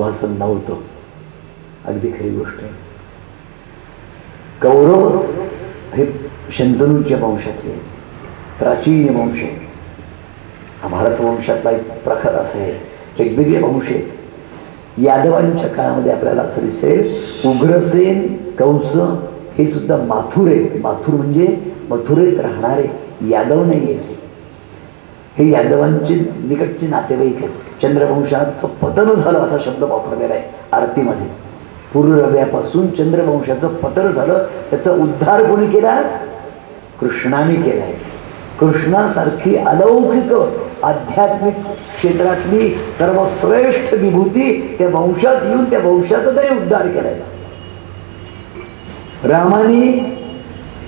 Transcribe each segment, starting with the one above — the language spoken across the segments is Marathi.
वासन नव्हतं. अगदी खरी गोष्ट आहे. कौरव हे शंतनूच्या वंशातले प्राचीन वंश आहे. हा भारत वंशातला एक प्रखर असं आहे. वेगवेगळे वंश आहे. यादवांच्या काळामध्ये आपल्याला असं दिसेल उग्रसेन कंस हे सुद्धा माथुर आहे. माथुर म्हणजे मथुरेत राहणारे यादव नाही आहेत. हे यादवांचे निकटचे नातेवाईक आहेत. चंद्रवंशाचं पतन झालं असा शब्द वापरलेला आहे आरतीमध्ये. पूर्वरव्यापासून चंद्रवंशाचं पतन झालं. त्याचा उद्धार कोणी केला? कृष्णाने केला आहे. कृष्णासारखी अलौकिक आध्यात्मिक क्षेत्रातली सर्वश्रेष्ठ विभूती त्या वंशात येऊन त्या वंशाचा तरी उद्धार केलाय.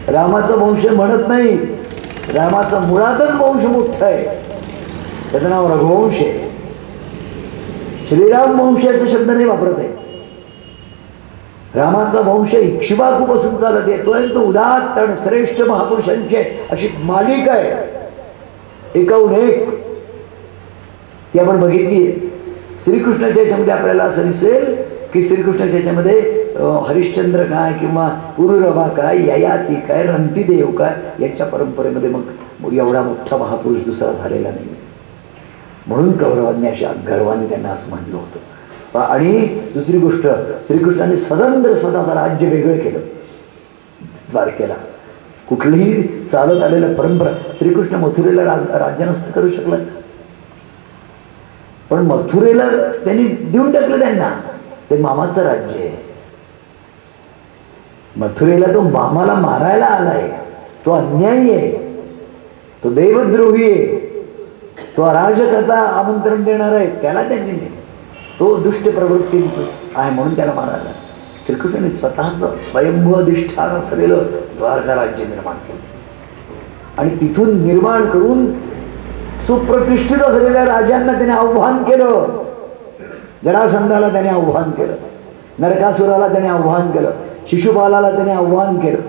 रामाचा वंश म्हणत नाही. रामाचा मुळातच वंश मोठा आहे. त्याचं नाव रघुवंश आहे. श्रीराम वंशाचा शब्द नाही वापरत आहे. रामाचा वंश इक्ष्वाकूपासून चालत येतोय. तो उदात्त आणि श्रेष्ठ महापुरुषांची अशी मालिका आहे, एकाहून एक. ती आपण बघितली. श्रीकृष्णाच्या याच्यामध्ये आपल्याला असं दिसेल की श्रीकृष्णाच्या याच्यामध्ये हरिश्चंद्र काय किंवा पुरुरवा काय, ययाती काय, रंतिदेव काय, याच्या परंपरेमध्ये मग एवढा मोठा महापुरुष दुसरा झालेला नाही. म्हणून कौरवांनी अशा गर्वाने त्यांना असं म्हटलं होतं. आणि दुसरी गोष्ट, श्रीकृष्णाने स्वतंत्र स्वतःचं राज्य वेगळं केलं द्वारकेला. कुठलीही चालत आलेल्या परंपरा, श्रीकृष्ण मथुरेला राज्य नसतं करू शकला, पण मथुरेला त्यांनी देऊन टाकलं त्यांना. ते मामाचं राज्य आहे. मथुरेला तो मामाला मारायला आलाय. तो अन्यायी आहे. तो देवद्रोही आहे. तो अराजकता आमंत्रण देणार आहे. त्याला त्यांनी नाही. तो दुष्ट प्रवृत्तींच आहे म्हणून त्याला मारायला. श्रीकृष्णाने स्वतःचं स्वयंभू अधिष्ठान असलेलं द्वारका राज्य निर्माण केलं आणि तिथून निर्माण करून सुप्रतिष्ठित असलेल्या राजांना त्याने आव्हान केलं. जरासंधाला त्याने आव्हान केलं. नरकासुराला त्याने आव्हान केलं. शिशुपालाला त्याने आव्हान केलं.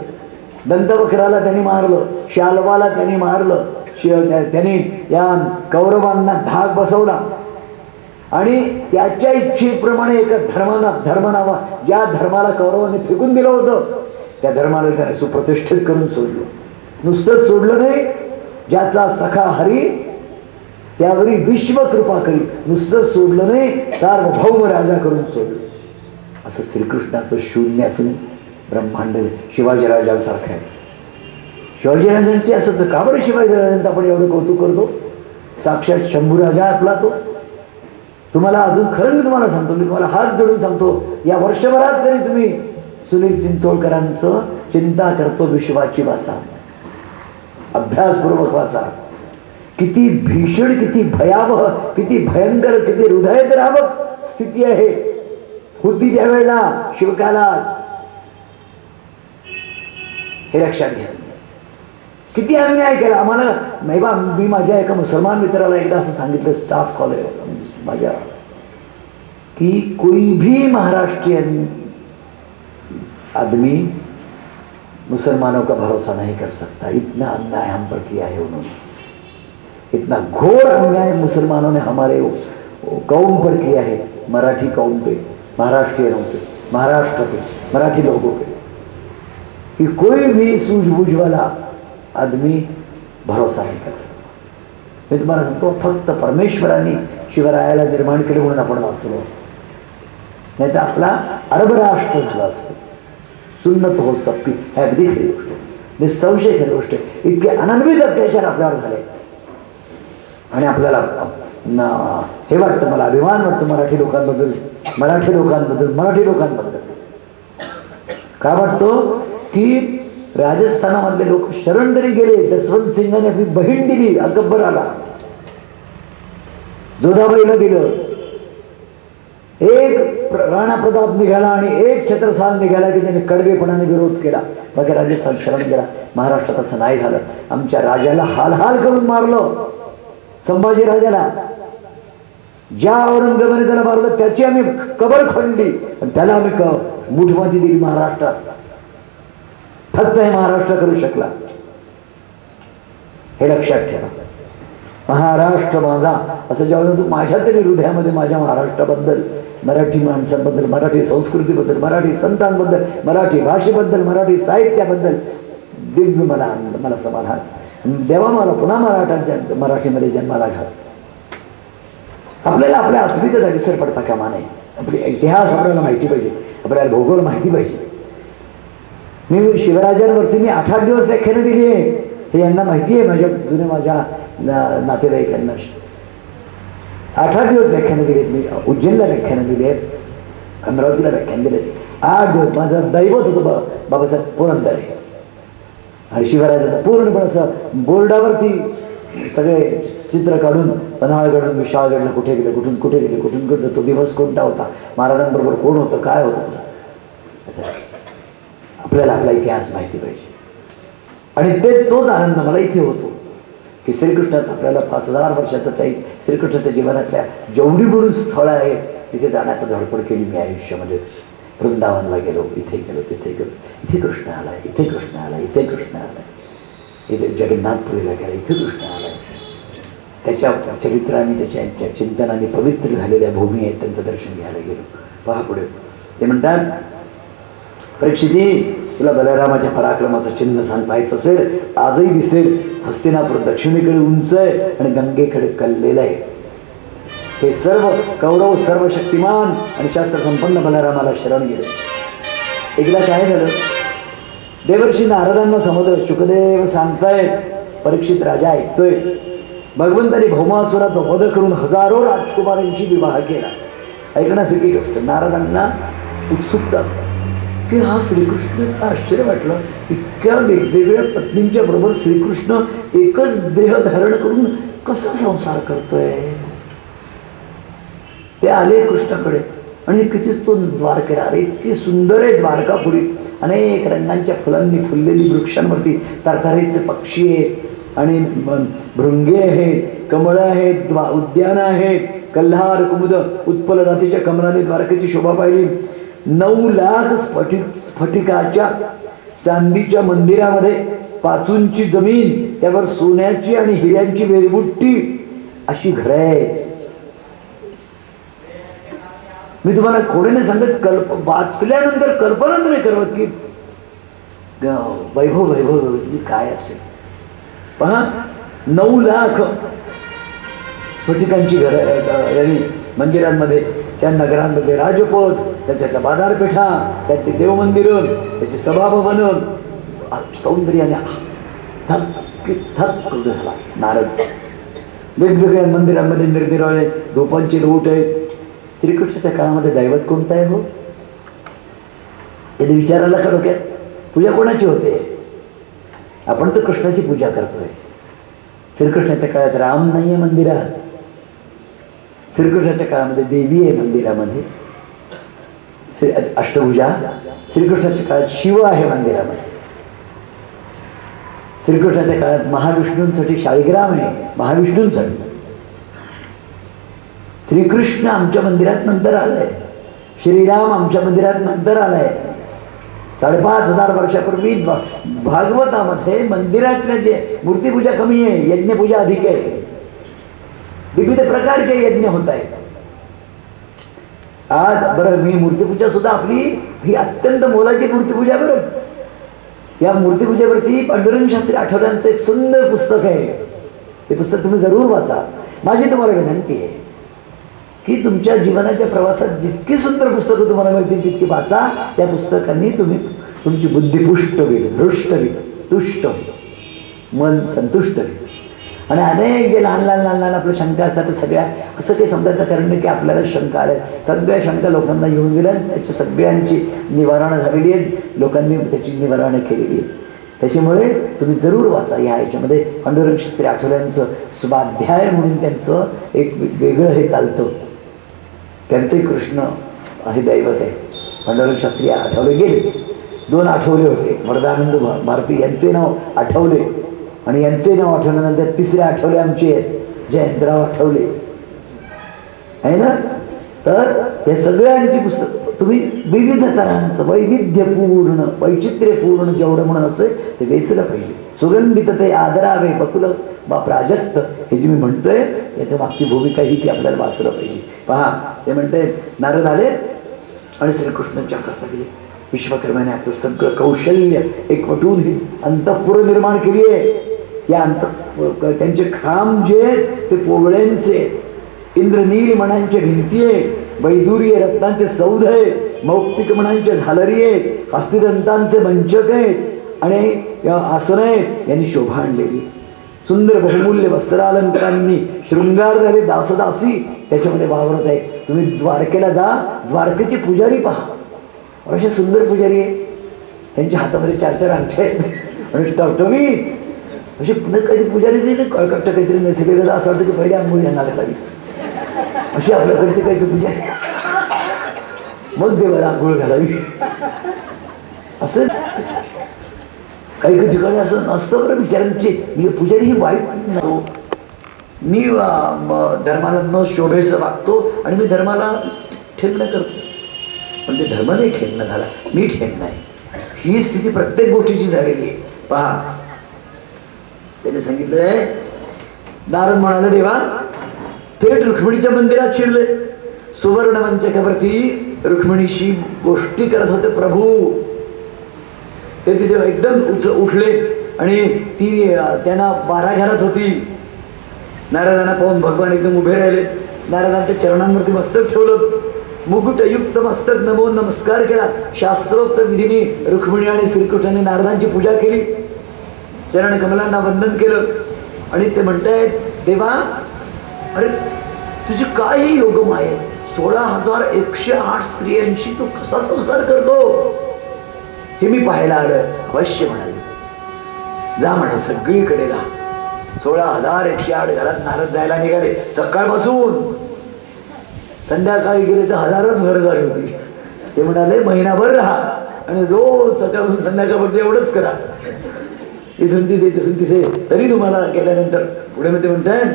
दंतवक्राला त्यांनी मारलं. शाल्वाला त्यांनी मारलं. त्यांनी या कौरवांना धाक बसवला आणि त्याच्या इच्छेप्रमाणे एका धर्म ज्या धर्माला कौरवांनी फेकून दिलं होतं त्या धर्माला त्याने सुप्रतिष्ठित करून सोडलं. नुसतंच सोडलं नाही, ज्याचा सखा हरी त्यावरी विश्व कृपा करी. नुसतंच सोडलं नाही, सार्वभौम राजा करून सोडलं. असं श्रीकृष्णाचं शून्यातून ब्रह्मांड शिवाजीराजांसारखं आहे. शिवाजीराजांचे असंच का बरं शिवाजीराजांचं आपण एवढं कौतुक करतो? साक्षात शंभूराजा आपला तो. तुम्हाला अजून खरं मी तुम्हाला सांगतो, मी तुम्हाला हात जोडून सांगतो, या वर्षभरात तरी तुम्ही सुनील चिंचोळकरांचं चिंता करतो विश्वाची वाचा, अभ्यासपूर्वक वाचा. किती भीषण, किती भयावह, किती भयंकर, किती हृदयद्रावक स्थिती आहे होती त्यावेळेला शिवकालात. हे लक्षात घ्या. किती अन्याय केला आम्हाला. मी माझ्या एका मुसलमान मित्राला एकदा असं सांगितलं स्टाफ कॉलेज माझ्या, कि कोई भी महाराष्ट्रीयन आदमी मुसलमानों का भरोसा नहीं कर सकता. इतना अन्याय हम पर किया है उन्होंने. इतना घोर अन्याय मुसलमानों ने हमारे कौम पर किया है. मराठी कौम पे, महाराष्ट्रियनों पे, महाराष्ट्र पे, मराठी लोगों पे, कि कोई भी सूझबूझ वाला आदमी भरोसा नहीं कर सकता. मी तुम्हाला सांगतो, फक्त परमेश्वरांनी शिवरायाला निर्माण केलं म्हणून आपण वाचलो, नाही तर आपला अरब राष्ट्र झालं असतं. सुन्नत हो सबकी. हे अगदी खरी गोष्ट, निसंशय खरी गोष्ट. इतके अनन्वित अत्याचार आपल्यावर झाले आणि आपल्याला हे वाटतं, मला अभिमान वाटतं मराठी लोकांबद्दल. का वाटतो? की राजस्थानामधले लोक शरण तरी गेले. जसवंत सिंगाने आपली बहीण दिली अकबराला, जोधाबाईला दिलं. एक राणा प्रताप निघाला आणि एक छत्रसाल निघाला की ज्याने कडवेपणाने विरोध केला. बाकी राजस्थान शरण गेला. महाराष्ट्रात असं नाही झालं. आमच्या राजाला हाल हाल करून मारलं. संभाजी राजाला ज्या औरंगजेबाने त्याला मारलं त्याची आम्ही कबर खणली आणि त्याला आम्ही मुठमाती दिली महाराष्ट्रात. फक्त हे महाराष्ट्र करू शकला. हे लक्षात ठेवा. महाराष्ट्र माझा असं जेव्हा माझ्या तरी हृदयामध्ये माझ्या महाराष्ट्राबद्दल मराठी माणसांबद्दल, मराठी संस्कृतीबद्दल, मराठी संतांबद्दल, मराठी भाषेबद्दल, मराठी साहित्याबद्दल दिव्य मला आनंद, मला समाधान. देवा मला पुन्हा मराठीमध्ये जन्माला घाल. आपल्याला आपल्या अस्मितेचा विसर पडता कामा नये. आपले इतिहास आपल्याला माहिती पाहिजे, आपल्याला भूगोल माहिती पाहिजे. मी शिवराजांवरती मी 8-8 दिवस व्याख्यानं दिली आहे, हे यांना माहिती आहे. माझ्या नातेवाईकांना 8-8 दिवस व्याख्यानं दिलेत. मी उज्जैनला व्याख्यानं दिली आहेत, अमरावतीला व्याख्यान दिले. 8 दिवस माझं दैवत होतं बाबासाहेब पुरंदरे. आणि शिवराजाचं पूर्णपणे असं बोर्डावरती सगळे चित्र काढून, पन्हाळगड, विशाळगडला कुठे गेले, कुठून कुठे गेले, कुठून कुठं, तो दिवस कोणता होता, महाराजांबरोबर कोण होतं, काय होतं. आपल्याला आपला इतिहास माहिती पाहिजे. आणि तोच आनंद मला इथे होतो की श्रीकृष्णाचं आपल्याला 5000 वर्षाचं त्या श्रीकृष्णाच्या जीवनातल्या जेवढी म्हणून स्थळं आहेत तिथे जाण्याचा धडपड केली मी आयुष्यामध्ये. वृंदावनला गेलो, इथे गेलो, तिथे गेलो, इथे कृष्ण आलाय, इथे कृष्ण आलाय, इथे कृष्ण आलाय, इथे जगन्नाथपुरीला गेला, इथे कृष्ण आलाय. त्याच्या चरित्राने, त्याच्या चिंतनाने पवित्र झालेल्या भूमी आहेत, त्यांचं दर्शन घ्यायला गेलो. पहा पुढे ते म्हणतात, परीक्षिती, तुला बलरामाच्या पराक्रमाचं चिन्ह सांग. पाहायचं असेल आजही दिसेल. हस्तिनापूर दक्षिणेकडे उंच आहे आणि गंगेकडे कललेलं आहे. हे सर्व कौरव सर्व शक्तिमान आणि शास्त्र संपन्न बलरामाला शरण गेले. एकदा काय झालं, देवर्षी नारदांना समजलं, शुकदेव सांगतायत, परीक्षित राजा ऐकतोय, भगवंतांनी भौमासुराचा वध करून हजारो राजकुमारांशी विवाह केला. ऐकण्यासारखी गोष्ट. नारदांना उत्सुकता की हा श्रीकृष्ण, आश्चर्य वाटलं, इतक्या वेगवेगळ्या पत्नींच्या बरोबर श्रीकृष्ण एकच देह धारण करून कसा संसार करतोय. ते आले कृष्णाकडे आणि कितीच तो द्वारकेला आले. इतकी सुंदर आहे द्वारकापुरी, अनेक रंगांच्या फुलांनी फुललेली, वृक्षांवरती तरतरीचे पक्षी आहेत आणि भृंगे आहेत, कमळं आहेत, उद्यानं आहेत, कल्हार कुमुद उत्पल जातीच्या कमलाने द्वारकेची शोभा पाहिली. 9 लाख स्फटिकाच्या चांदीच्या मंदिरामध्ये पाचूंची जमीन, त्यावर सोन्याची आणि हिऱ्यांची वेरबुट्टी अशी घरं आहेत. मी तुम्हाला कोणीने सांगत, वाचल्यानंतर कल्पना तुम्ही करवत की वैभव काय असेल. पहा, 9 लाख स्फटिकांची घरं मंदिरांमध्ये, त्या नगरांमध्ये राजपथ, त्याच्या बाजारपेठा, त्याचे देवमंदिरं, त्याचे सभाभवन, सौंदर्याने थक झाला नारद. वेगवेगळ्या मंदिरांमध्ये निरनिराळे धूपांचे लोट आहेत. श्रीकृष्णाच्या काळामध्ये दैवत कोणतं आहे हो, हे विचारायला का डोक्यात. पूजा कोणाची होते? आपण तर कृष्णाची पूजा करतोय. श्रीकृष्णाच्या काळात राम नाही आहे मंदिरात, श्रीकृष्णाच्या काळामध्ये देवी आहे मंदिरामध्ये, अष्टभुजा. श्रीकृष्णाच्या काळात शिव आहे मंदिरामध्ये. श्रीकृष्णाच्या काळात महाविष्णूंसाठी शाळीग्राम आहे, महाविष्णूंसाठी. श्रीकृष्ण आमच्या मंदिरात नंतर आलाय, श्रीराम आमच्या मंदिरात नंतर आलाय. 5500 वर्षापूर्वी भागवतामध्ये मंदिरातल्या जे मूर्तीपूजा कमी आहे, यज्ञपूजा अधिक आहे. विविध प्रकारचे यज्ञ होत आहेत. आज बरं, मी मूर्तीपूजा सुद्धा आपली ही अत्यंत मोलाची मूर्तीपूजा. बरं, या मूर्तीपूजेवरती पांडुरंग शास्त्री आठवल्यांचं एक सुंदर पुस्तक आहे. ते पुस्तक तुम्ही जरूर वाचा. माझी तुम्हाला विनंती आहे की तुमच्या जीवनाच्या प्रवासात जितकी सुंदर पुस्तकं तुम्हाला मिळतील तितकी वाचा. त्या पुस्तकांनी तुमची बुद्धी पुष्ट होईल, हृष्ट होईल, तुष्ट होईल, मन संतुष्ट होईल. आणि अनेक जे लहान लहान आपल्या शंका असतात ते सगळ्या असं काही समजायचं कारण नाही की आपल्याला शंका आल्या. सगळ्या शंका लोकांना येऊन गेल्या, त्याची सगळ्यांची निवारणं झालेली आहेत, लोकांनी त्याची निवारणं केलेली आहेत. त्याच्यामुळे तुम्ही जरूर वाचा. ह्या ह्याच्यामध्ये पांडुरंग शास्त्री आठवल्यांचं स्वाध्याय म्हणून त्यांचं एक वेगळं हे चालतं. त्यांचे कृष्ण हे दैवत आहे. पांडुरंग शास्त्री आठवले गेले, 2 आठवले होते. वरदानंद भारती यांचे नाव आठवले आणि यांचे नाव आठवल्यानंतर 3रे आठवले आमचे आहेत, जयंतराव आठवले आहे ना. तर या सगळ्यांची पुस्तक तुम्ही विविध तऱ्हांचं वैविध्यपूर्ण वैचित्र्यपूर्ण जेवढं म्हणून असेल ते वेचलं पाहिजे. सुगंधित ते आदरावे, बा प्राजक्त हे जे मी म्हणतोय याचं मागची भूमिका ही की आपल्याला वाचलं पाहिजे. पहा ते म्हणते नारद आले आणि श्रीकृष्णाच्या कसा गेले. विश्वकर्माने आपलं सगळं कौशल्य एकवटून ही अंतःपुर निर्माण केली आहे. या त्यांचे खांब जे ते पोगळ्यांचे, इंद्रनील मणांचे भिंती आहे, वैदुर्य रत्नांचे सौध आहे, मौक्तिक मणांचे झालरी आहेत, हस्तिदंतांचे मंचक आहेत आणि आसन आहेत. यांनी शोभा आणलेली सुंदर बहुमूल्य वस्त्रालंकारांनी शृंगार झाले. दासदासी त्याच्यामध्ये वावरत आहे. तुम्ही द्वारकेला जा, द्वारकेचे पुजारी पहा, अशा सुंदर पुजारी आहे. त्यांच्या हातामध्ये 4-4 अंगठ्या आहेत आणि टवटवीत असे पुन्हा काही पुजारी नाही, कळकट्ट काहीतरी नसेल. असं वाटतं की पहिले आंघोळी यांना घालावी, असे आपल्याकडचे काही पुजारी, मग देवाला आंघोळ घालावी. असं काही काही ठिकाणी असं नसतं बरं विचारांची. म्हणजे पुजारी ही वाईट नसतो. मी धर्माला न शोभेचं वागतो आणि मी धर्माला ठेंगणं करतो, पण ते धर्म नाही ठेंगणं झाला, मी ठेंगणं आहे. ही स्थिती प्रत्येक गोष्टीची झालेली आहे. पहा त्याने सांगितलंय, नारद म्हणाले देवा थेट रुक्मिणीच्या मंदिरात शिरले. सुवर्ण मंचकावरती रुक्मिणीशी गोष्टी करत होते प्रभू. ते तिथे एकदम उठले आणि ती त्यांना बारा घालत होती. नारदांना पाहून भगवान एकदम उभे राहिले. नारदांच्या चरणांवरती मस्तक ठेवलं, मुकुटयुक्त मस्तक नमो नमस्कार केला. शास्त्रोक्त विधीने रुक्मिणी आणि श्रीकृष्णाने नारदांची पूजा केली, चरण कमलांना वंदन केलं. आणि ते म्हणतायत देवा अरे तुझी काय ही योगम आहे, 16,108 स्त्रियांशी तू कसा संसार करतो हे मी पाहायला आलं. अवश्य म्हणाले, जा म्हणे सगळीकडे जा. 16,108 घरात नारद जायला निघाले. सकाळपासून संध्याकाळी गेले तर 1000च घर झाली होती. ते म्हणाले महिनाभर राहा आणि रोज सकाळपासून संध्याकाळपर्यंत एवढंच करा, इथून तिथे तिथून तिथे, तरी तुम्हाला केल्यानंतर. पुढे मध्ये म्हणतात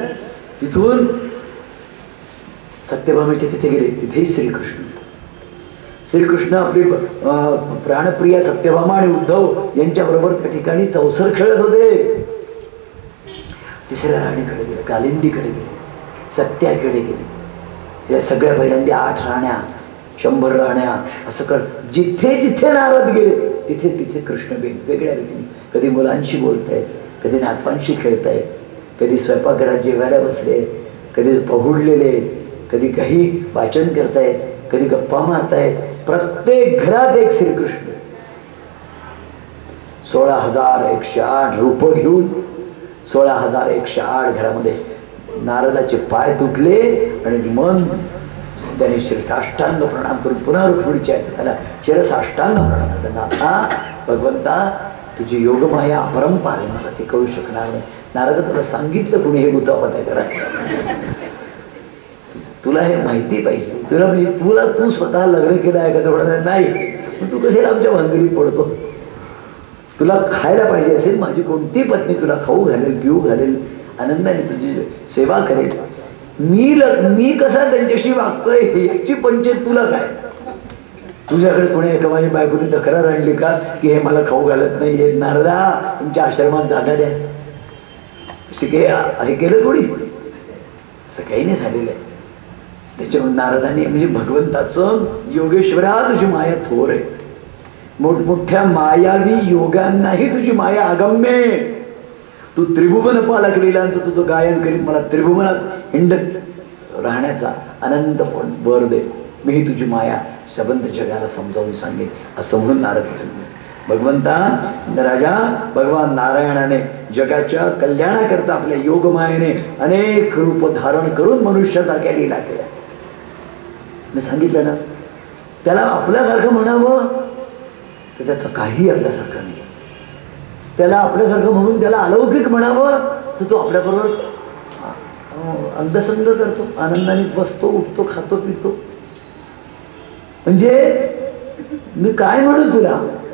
तिथून सत्यभामेचे तिथे गेले. तिथेही श्रीकृष्ण आपली प्राणप्रिया सत्यभामा आणि उद्धव यांच्याबरोबर त्या ठिकाणी चौसर खेळत होते. तिसऱ्या राणीकडे गेले, कालिंदीकडे गेले, सत्याकडे गेले. या सगळ्या पहिल्यांदा 8 राण्या, 100 राण्या, असं कर. जिथे जिथे नारद गेले तिथे तिथे कृष्ण वेगवेगळ्या रीतीने, कधी मुलांशी बोलतायत, कधी नातवांशी खेळतायत, कधी स्वयंपाकघरात जेवायला बसले, कधी पहुडलेले, कधी काही वाचन करतायत, कधी गप्पा मारतायत. प्रत्येक घरात एक श्रीकृष्ण. 16,108 रूप घेऊन 16,108 घरामध्ये नारदाचे पाय तुटले आणि मन त्याने शिरसाष्टांग प्रणाम करून पुन्हा रुक्मिणीच्या त्याला शिरसाष्टांग प्रणाम करतो. नाथा भगवंता तुझी योगमाया अपरंपार आहे, मला ते कळू शकणार नाही. नारद तुला सांगितलं कुणी हे गुचापत आहे करा, तुला हे माहिती पाहिजे. तुला म्हणजे तू स्वतः लग्न केलं आहे का तेवढं नाही, पण तू कशाला आमच्या भानगडीत पडतो. तुला खायला पाहिजे असेल, माझी कोणती पत्नी तुला खाऊ घालेल, पिऊ घालेल, आनंदाने तुझी सेवा करेल. मी कसा त्यांच्याशी वागतोय याची पंचायत तुला काय. तुझ्याकडे कोणी एका माझ्या बायकोने तक्रार आणली का की हे मला खाऊ घालत नाही, नारदा तुमच्या आश्रमात जागा द्या, हे केलं कोणी, असं काही नाही झालेलं आहे. त्याच्यामुळे नारदाने म्हणजे भगवंताचं योगेश्वरा तुझी माया थोर आहे, मोठमोठ्या मायावी योगांनाही तुझी माया अगम्य आहे. तू त्रिभुवन पालक लीलांचं तुझं गायन करीत मला त्रिभुवनात हिंडत राहण्याचा आनंद वर दे. मीही तुझी माया सबंध जगाला समजावून सांगेन, असं म्हणून नारद भगवंता राजा भगवान नारायणाने जगाच्या कल्याणाकरता आपल्या योगमायेने अनेक रूप धारण करून मनुष्यासारख्या लीला केल्या. मी सांगितलं ना, त्याला आपल्यासारखं म्हणावं तर त्याचं काही आपल्यासारखं नाही. त्याला आपल्यासारखं म्हणून त्याला अलौकिक म्हणावं तर तो आपल्याबरोबर अंधसंग करतो, आनंदाने बसतो, उठतो, खातो, पितो. म्हणजे मी काय म्हणू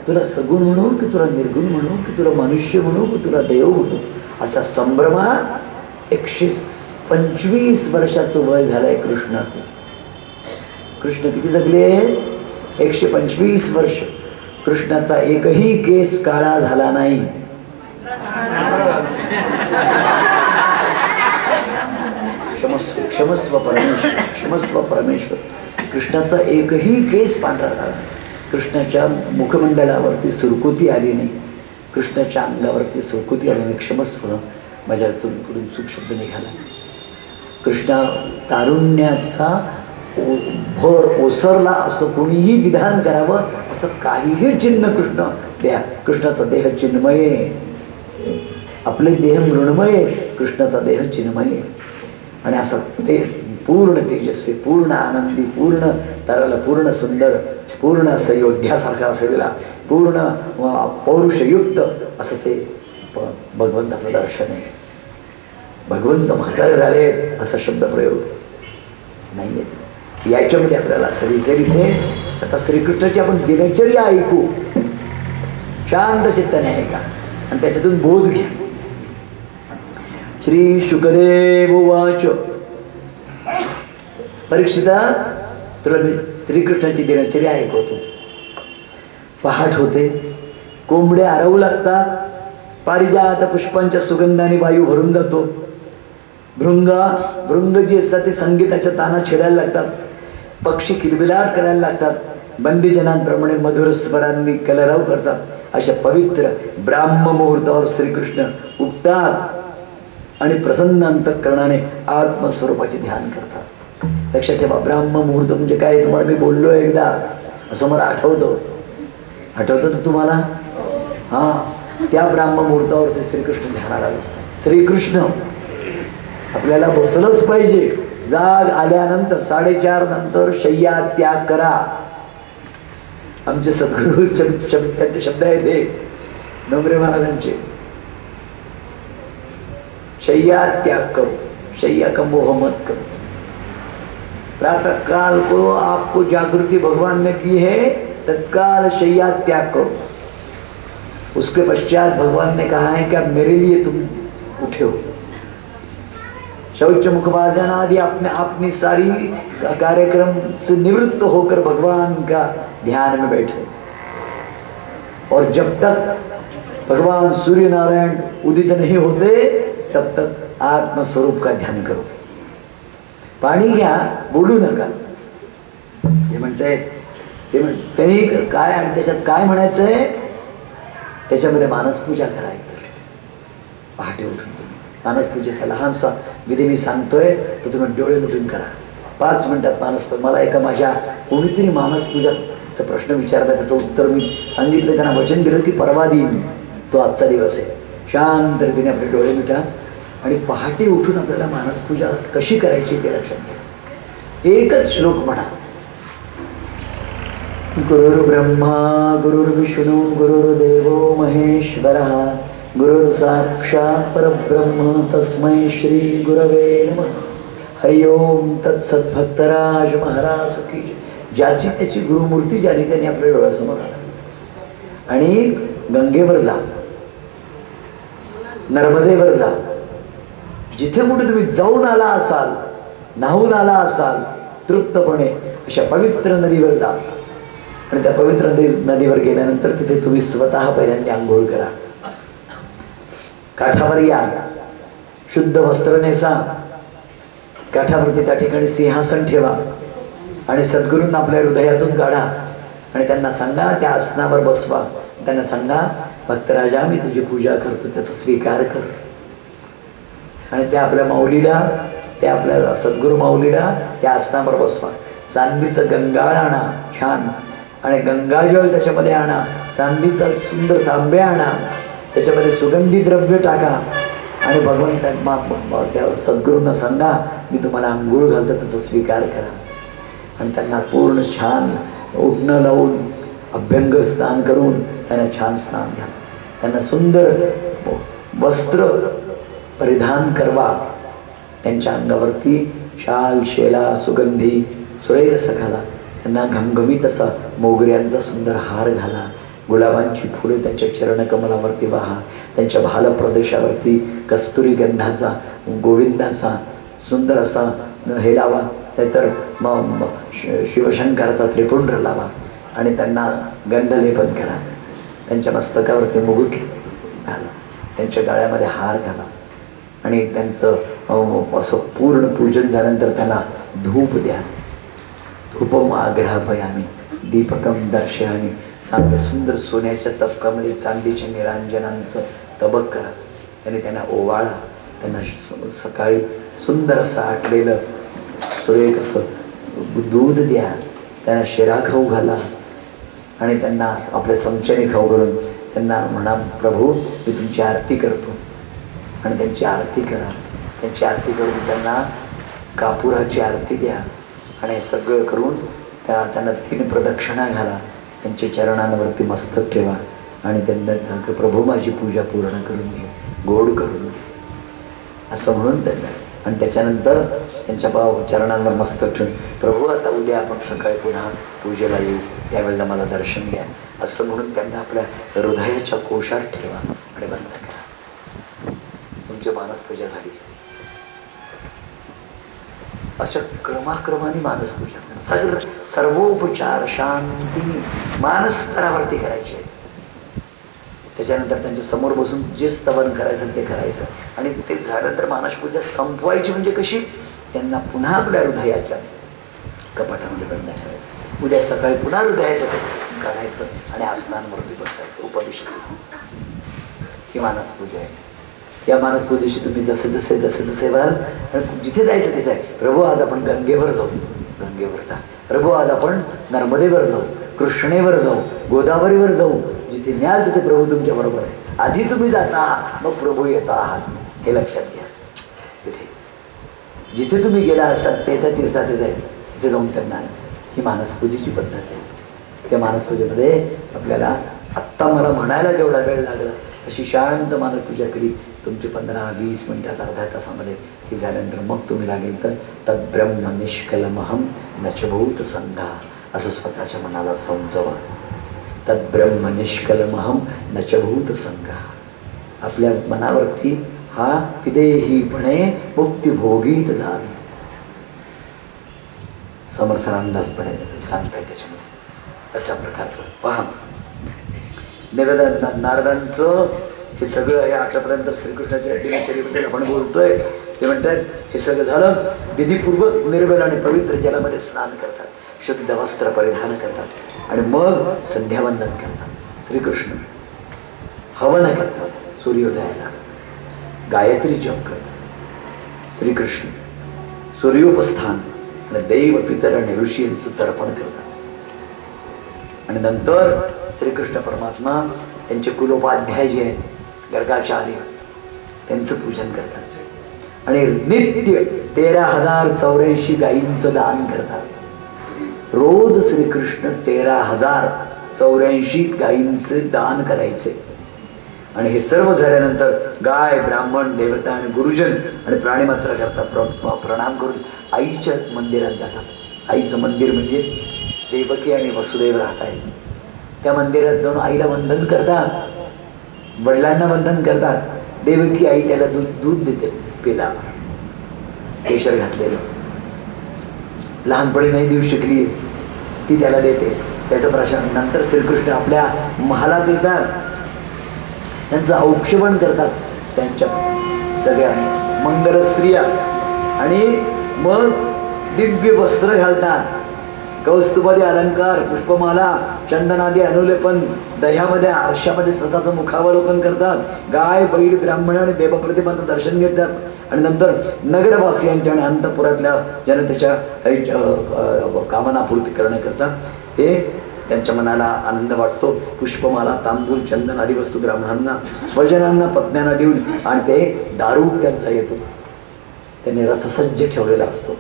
तुला सगुण म्हणू की तुला निर्गुण म्हणू की तुला मनुष्य म्हणू की तुला देव म्हणू, असा संभ्रमात 125 वर्षाचं वय झालंय कृष्णाचं. कृष्ण किती जगले? 125 वर्ष. कृष्णाचा एकही केस काळा झाला नाही. क्षमस्व क्षमस्व परमेश्वर, क्षमस्व परमेश्वर. कृष्णाचा एकही केस पांढरा झाला, कृष्णाच्या मुखमंडलावरती सुरकुती आली नाही, कृष्णाच्या अंगावरती सुरकुती आली नाही. क्षमस्व, माझ्या चुकीकडून चूक शब्द निघाला. कृष्णा तारुण्याचा भर ओसरला असं कोणीही विधान करावं असं काहीही चिन्ह कृष्ण द्या. कृष्णाचा देह चिन्मय आहे, आपले देह मृण्मय, कृष्णाचा देह चिन्मय. आणि असं ते पूर्ण तेजस्वी, पूर्ण आनंदी, पूर्ण तरल, पूर्ण सुंदर, पूर्ण असं योद्ध्यासारखा असलेला, पूर्ण पौरुषयुक्त असं ते भगवंताचं दर्शन आहे. भगवंत म्हातारे झाले असा शब्दप्रयोग नाही आहे. याच्यामध्ये आपल्याला असं दिसेल. इथे आता श्रीकृष्णाची आपण दिनचर्या ऐकू, शांत चित्ताने ऐका आणि त्याच्यातून बोध घ्या. श्री शुकदेव उवाच. परीक्षिता, तुला मी श्रीकृष्णाची दिनचर्या ऐकवतो. पहाट होते, कोंबड्या आरवू लागतात, पारिजात पुष्पांच्या सुगंधाने वायू भरून जातो, भृंग जी असतात ते संगीताच्या ताना छेडायला लागतात, पक्षी किलबिलाट करायला लागतात, बंदीजनांप्रमाणे मधुर स्वरांनी कलरव करतात. अशा पवित्र ब्राह्म मुहूर्तावर श्रीकृष्ण उठतात आणि प्रसन्न अंतःकरणाने आत्मस्वरूपाचे ध्यान करतात. लक्षात ठेवा, ब्राह्म मुहूर्त म्हणजे काय, तुम्हाला मी बोललो एकदा, असं मला आठवतं तर तुम्हाला, हां, त्या ब्राह्म मुहूर्तावरती श्रीकृष्ण ध्यानाला बसतात. श्रीकृष्ण आपल्याला बसलंच पाहिजे. जाग आल्यानंतर 4:30 नंतर शय्या त्याग करा. आमचे सद्गुरू त्यांचे शब्द आहेत हे नम्रे महाराजांचे. शय्या त्याग करो, शय्या का मोह मत करो. प्रातः काल को आपको जागृति भगवान ने दी है, तत्काल शय्या त्याग करो. उसके पश्चात भगवान ने कहा है कि अब मेरे लिए तुम उठे हो. शौच मुखवाजन आदि अपनी सारी कार्यक्रम से निवृत्त होकर भगवान का ध्यान में बैठे. और जब तक भगवान सूर्य नारायण उदित नहीं होते तब तक आत्मस्वरूप का ध्यान करो. पाणी घ्या, बोलू नका. हे म्हणते त्यांनी काय, आणि त्याच्यात काय म्हणायचंय, त्याच्यामध्ये मानसपूजा करायचं. पहाटे उठून तुम्ही मानसपूजेचा लहानसा विधी मी सांगतोय, तो तुम्ही डोळे मिटून करा. 5 मिनिटात मानसपूजा. मला एका माझ्या कोणीतरी मानसपूजाचा प्रश्न विचारता, त्याचं उत्तर मी सांगितलं, त्यांना वचन दिलं की परवा देईन. तो आजचा दिवस आहे. शांत रीतीने आपले डोळे मिटा आणि पहाटे उठून आपल्याला मानसपूजा कशी करायची ते लक्षात घ्या. एकच श्लोक म्हणा, गुरुर्ब्रह्मा गुरुर्विष्णू गुरुर्देवो महेश्वरः गुरुर्साक्षात् परब्रह्म तस्मै श्री गुरवे नमः. हरि ओम तत्सत. भक्तराज महाराज की. ज्याची त्याची गुरुमूर्ती ज्याने त्यांनी आपल्या डोळ्यासमोर आला. आणि गंगेवर जा, नर्मदेवर जा, जिथे कुठे तुम्ही जाऊन आला असाल, न्हावून आला असाल तृप्तपणे, अशा पवित्र नदीवर जा. आणि त्या पवित्र नदीवर गेल्यानंतर तिथे तुम्ही स्वतः पहिल्यांदा आंघोळ करा. काठावर या, शुद्ध वस्त्र नेसा, काठावरती त्या ठिकाणी सिंहासन ठेवा आणि सद्गुरूंना आपल्या हृदयातून काढा आणि त्यांना सांगा, त्या आसनावर बसवा. त्यांना सांगा, भक्तराजा मी तुझी पूजा करतो, त्याचा स्वीकार कर. आणि त्या आपल्या माऊलीला, त्या आपल्या सद्गुरू माऊलीला त्या आसनावर बसवा. चांदीचं गंगाळ आणा छान, आणि गंगाजळ त्याच्यामध्ये आणा. चांदीचा सुंदर तांबे आणा, त्याच्यामध्ये सुगंधी द्रव्य टाका आणि भगवंत त्या सद्गुरूंना सांगा, मी तुम्हाला आंघोळ घालतो, त्याचा स्वीकार करा. आणि त्यांना पूर्ण छान उठणं लावून अभ्यंग स्नान करून त्यांना छान स्नान घ्या. त्यांना सुंदर वस्त्र परिधान करवा. त्यांच्या अंगावरती शाल शेला सुगंधी सुरेख असं घाला. त्यांना घमघमीत असा मोगऱ्यांचा सुंदर हार घाला. गुलाबांची फुले त्यांच्या चरणकमलावरती वाहा. त्यांच्या भाल प्रदेशावरती कस्तुरी गंधाचा, गोविंदाचा सुंदर असा हे लावा, नाहीतर शिवशंकराचा त्रिपुंड लावा. आणि त्यांना गंधलेपन करा. त्यांच्या मस्तकावरती मुकुट घाला, त्यांच्या गळ्यामध्ये हार घाला आणि त्यांचं असं पूर्ण पूजन झाल्यानंतर त्यांना धूप द्या. धूपम आग्रहापयामी दीपकम दर्शयामी. चांगलं सुंदर सोन्याच्या तबकामध्ये चांदीच्या निरांजनांचं तबक करा आणि त्यांना ओवाळा. त्यांना सकाळी सुंदर असं आटलेलं सुरेख असं दूध द्या. त्यांना शिरा खाऊ घाला आणि त्यांना आपल्या चमच्याने खाऊ घालून त्यांना म्हणा, प्रभू मी तुमची आरती करतो. आणि त्यांची आरती करा. त्यांची आरती करून त्यांना कापुराची आरती द्या. आणि हे सगळं करून त्यांना 3 प्रदक्षिणा घाला. त्यांच्या चरणांवरती मस्तक ठेवा आणि त्यांना सांगा, प्रभू माझी पूजा पूर्ण करून घे, गोड करून घे असं म्हणून त्यांना. आणि त्याच्यानंतर त्यांच्या चरणांवर मस्तक ठेवून, प्रभू आता उद्या आपण सकाळी पुन्हा पूजेला येऊ, त्यावेळेला मला दर्शन घ्या असं म्हणून त्यांना आपल्या हृदयाच्या कोशात ठेवा आणि बंद करा. तुमची मानसपूजा झाली. अशा क्रमाक्रमाने मानसपूजा सर्वोपचार शांतीने मानसस्तरावरती करायचे. त्याच्यानंतर त्यांच्या समोर बसून जे स्तवन करायचं ते करायचं. आणि ते झाल्यानंतर मानसपूजा संपवायची. म्हणजे कशी? त्यांना पुन्हा आपल्या हृदयाच्या कपाटामध्ये बंद ठेवायचं. उद्या सकाळी पुन्हा हृदयाचं काढायचं आणि आसनांवरती बसायचं. उपविष्ट ही मानसपूजा आहे. या मानसपूजेशी तुम्ही जसे जसे व्हाल आणि जिथे जायचं तिथे आहे. प्रभू आज आपण गंगेवर जाऊ, गंगेवर जा. प्रभू आज आपण नर्मदेवर जाऊ, कृष्णेवर जाऊ, गोदावरीवर जाऊ. जिथे न्याल तिथे प्रभू तुमच्या बरोबर आहे. आधी तुम्ही जाता मग प्रभू येता आहात, हे लक्षात घ्या. तिथे जिथे तुम्ही गेला असाल ते त्या तीर्थात येत आहे, तिथे जाऊन त्यांना ही मानसपूजेची पद्धत आहे. त्या मानसपूजेमध्ये आपल्याला आत्ता मला म्हणायला जेवढा वेळ लागला तशी शांत मानसपूजा केली तुमची 15-20 मिनिटात, अर्ध्या तासामध्ये ही झाल्यानंतर मग तुम्ही लागेल तर तद्ब्रह्म निष्कलमहम नचभूत संघा असं स्वतःच्या मनाला समजवा. तद्ब्रह्म निष्कलमहम नचभूत संघा. आपल्या मनावरती हा विदेहीपणे मुक्तिभोगीत जावे. समर्थ रामदासपणे सांगताय त्याच्यामध्ये अशा प्रकारचं पहा. नारदांचं हे सगळं हे आतापर्यंत श्रीकृष्णाच्या दिनचर्येबद्दल आपण बोलतोय. ते म्हणतात हे सगळं झालं, विधीपूर्वक निर्मल आणि पवित्र जलामध्ये स्नान करतात, शुद्ध वस्त्र परिधान करतात आणि मग संध्यावंदन करतात. श्रीकृष्ण हवन करतात सूर्योदयाला, गायत्री जप करतात. श्रीकृष्ण सूर्योपस्थान आणि दैव पितर आणि ऋषी यांचं तर्पण करतात. आणि नंतर श्रीकृष्ण परमात्मा त्यांचे कुलोपाध्याय जे आहेत गर्गाचार्य त्यांचं पूजन करतात आणि नित्य 13,084 गायींचं दान करतात. रोज श्रीकृष्ण 13,084 गायींचे दान करायचे. आणि हे सर्व झाल्यानंतर गाय, ब्राह्मण, देवता आणि गुरुजन आणि प्राणी मात्र करतात प्रणाम करून आईच्या मंदिरात जातात. आईचं मंदिर म्हणजे देवकी आणि वसुदेव राहत आहेत. त्या मंदिरात जाऊन आईला वंदन करतात, वडिलांना वंदन करतात. देवकी आई त्याला दूध देते पेला, केशर घातलेलं. लहानपणी नाही देऊ शकली ती त्याला देते. त्याचं प्रशासन नंतर श्रीकृष्ण आपल्या महालात येतात, त्यांचं औक्षपण करतात त्यांच्या सगळ्या मंगल स्त्रिया आणि मग दिव्य वस्त्र घालतात, कौस्तुभादी अलंकार, पुष्पमाला, चंदनादी अनुलेपन, दह्यामध्ये आरशामध्ये स्वतःचं मुखावलोकन करतात. गाय, बैल, ब्राह्मण आणि देवप्रतिमाचं दर्शन घेतात आणि नंतर नगरवासियांच्या आणि अंतपुरातल्या जनतेच्या कामना पूर्ती करण्याकरता ते त्यांच्या मनाला आनंद वाटतो. पुष्पमाला, तांबूल, चंदन आदी वस्तू ब्राह्मणांना, स्वजनांना, पत्न्यांना देऊन आणि ते दारू त्यांचा येतो. त्यांनी रथसज्ज ठेवलेला असतो.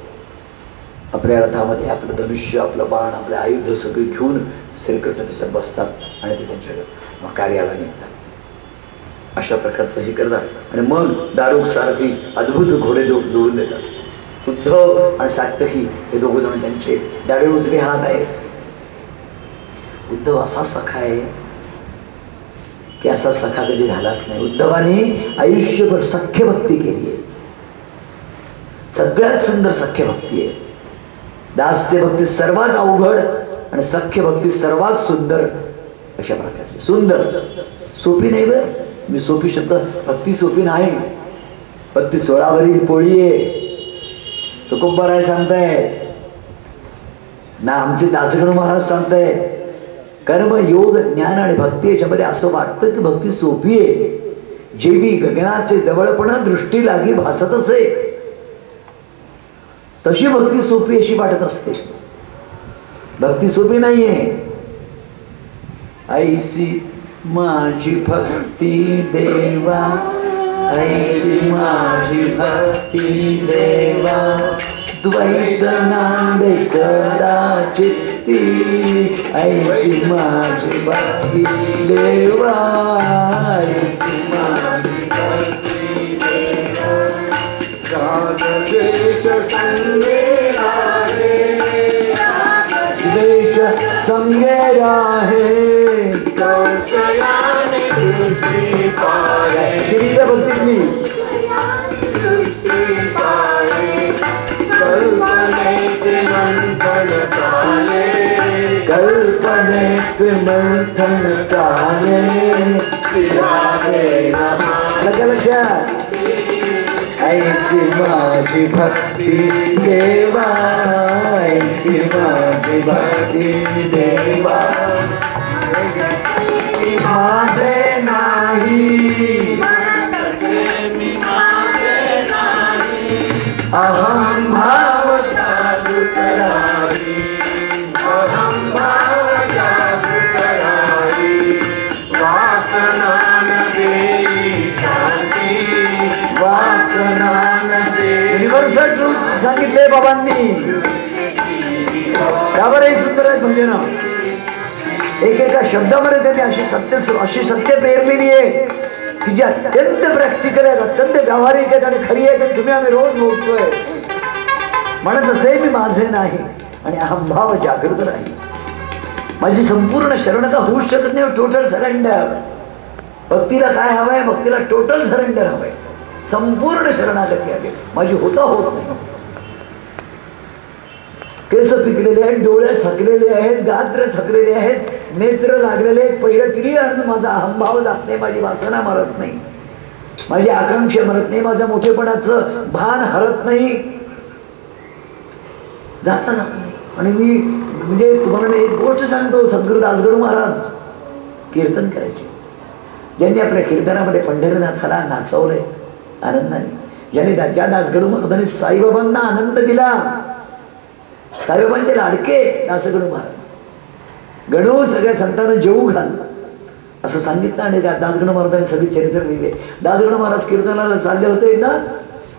आपल्या रथामध्ये आपलं धनुष्य, आपलं बाण, आपले आयुध सगळी घेऊन श्रीकृष्ण त्याच्यात बसतात आणि ते त्यांच्या कार्याला निघतात. अशा प्रकारचं हे करतात आणि मग दारुक सारथी अद्भुत घोडे जोडून देतात. उद्धव आणि सात्यकी हे दोघं जण त्यांचे डावे उजवे हात आहेत. उद्धव असा सखा आहे की असा सखा कधी झालाच नाही. उद्धवाने आयुष्यभर सख्य भक्ती केली आहे. सगळ्यात सुंदर सख्य भक्ती आहे. दास्य भक्ती सर्वात अवघड आणि सख्य भक्ती सर्वात सुंदर अशा प्रकारची. सुंदर सोपी नाही बरं, मी सोपी शब्द भक्ती सोपी नाही. फक्त 16वरील पोळी आहे. तुकोबराय सांगताय ना, आमचे दासगणू महाराज सांगताय कर्म योग ज्ञान आणि भक्ती याच्यामध्ये असं वाटतं की भक्ती सोपी आहे. जेवी गगनाचे जवळपणा दृष्टी लागी भासत असे तशी भक्ती सोपी अशी वाटत असते. भक्ती सोपी नाहीये. ऐसी माझी भक्ती देवा, ऐसी माझी भक्ती देवा, द्वैत नांदे सदा चित्ती, ऐसी माझी भक्ती देवा, ऐसी माझी भक्ती देवा. राग द्वेष संगे राहे, द्वेष संगे राहे, संशयाने दृष्टी पाहे. श्रीच्या भक्तीतली कल्पनेचे मंथन चाले, कल्पनेचे मंथन चाले. लक्षात ऐसी माझी भक्ती देवा, ऐसी माझी भक्ती देवा. माझे नाही अहम भाव जागृत राही, अहम भाव जागृत राही. वासना न देई शांती, वासना न देई. युनिव्हर्सल ट्रूथ सांगितले बाबांनी. त्यावर हे सुंदर आहेत भजन. एकेका शब्दामध्ये त्यांनी अशी सत्य पेरलेली आहे की जी अत्यंत प्रॅक्टिकल आहेत, अत्यंत व्यावहारिक आहेत आणि खरी आहेत. तुम्ही आम्ही रोज बोलतोय. म्हणत असे मी माझे नाही आणि अहंभाव जागृत राही. माझी संपूर्ण शरणता होऊ शकत नाही. Total surrender. भक्तीला काय हवंय? भक्तीला टोटल सरेंडर हवंय, संपूर्ण शरणागती हवी. माझी होता होत नाही. केस पिकलेले आहेत, डोळे थकलेले आहेत, गात्र थकलेले आहेत, नेत्र लागलेले आहेत. पहिलं तरी आणि माझा अहंभाव जात नाही, माझी वासना मरत नाही, माझी आकांक्षा मरत नाही, माझ्या मोठेपणाचं भान हरत नाही, जाता जात नाही. आणि मी म्हणजे तुम्हाला मी एक गोष्ट सांगतो. सद्गुरू दासगणू महाराज कीर्तन करायचे. ज्यांनी आपल्या कीर्तनामध्ये पंढरीनाथाला नाचवलंय आनंदाने, ज्यांनी ज्या दासगणू महाराजांनी साईबाबांना आनंद दिला. साईबाबांचे लाडके दासगणू महाराज. गणू सगळ्या संतांना जेवू घाल असं सांगितलं आणि दासगणू महाराजांनी सगळी चरित्र लिहिले. दासगणू महाराज कीर्तनाला चालले होते एकदा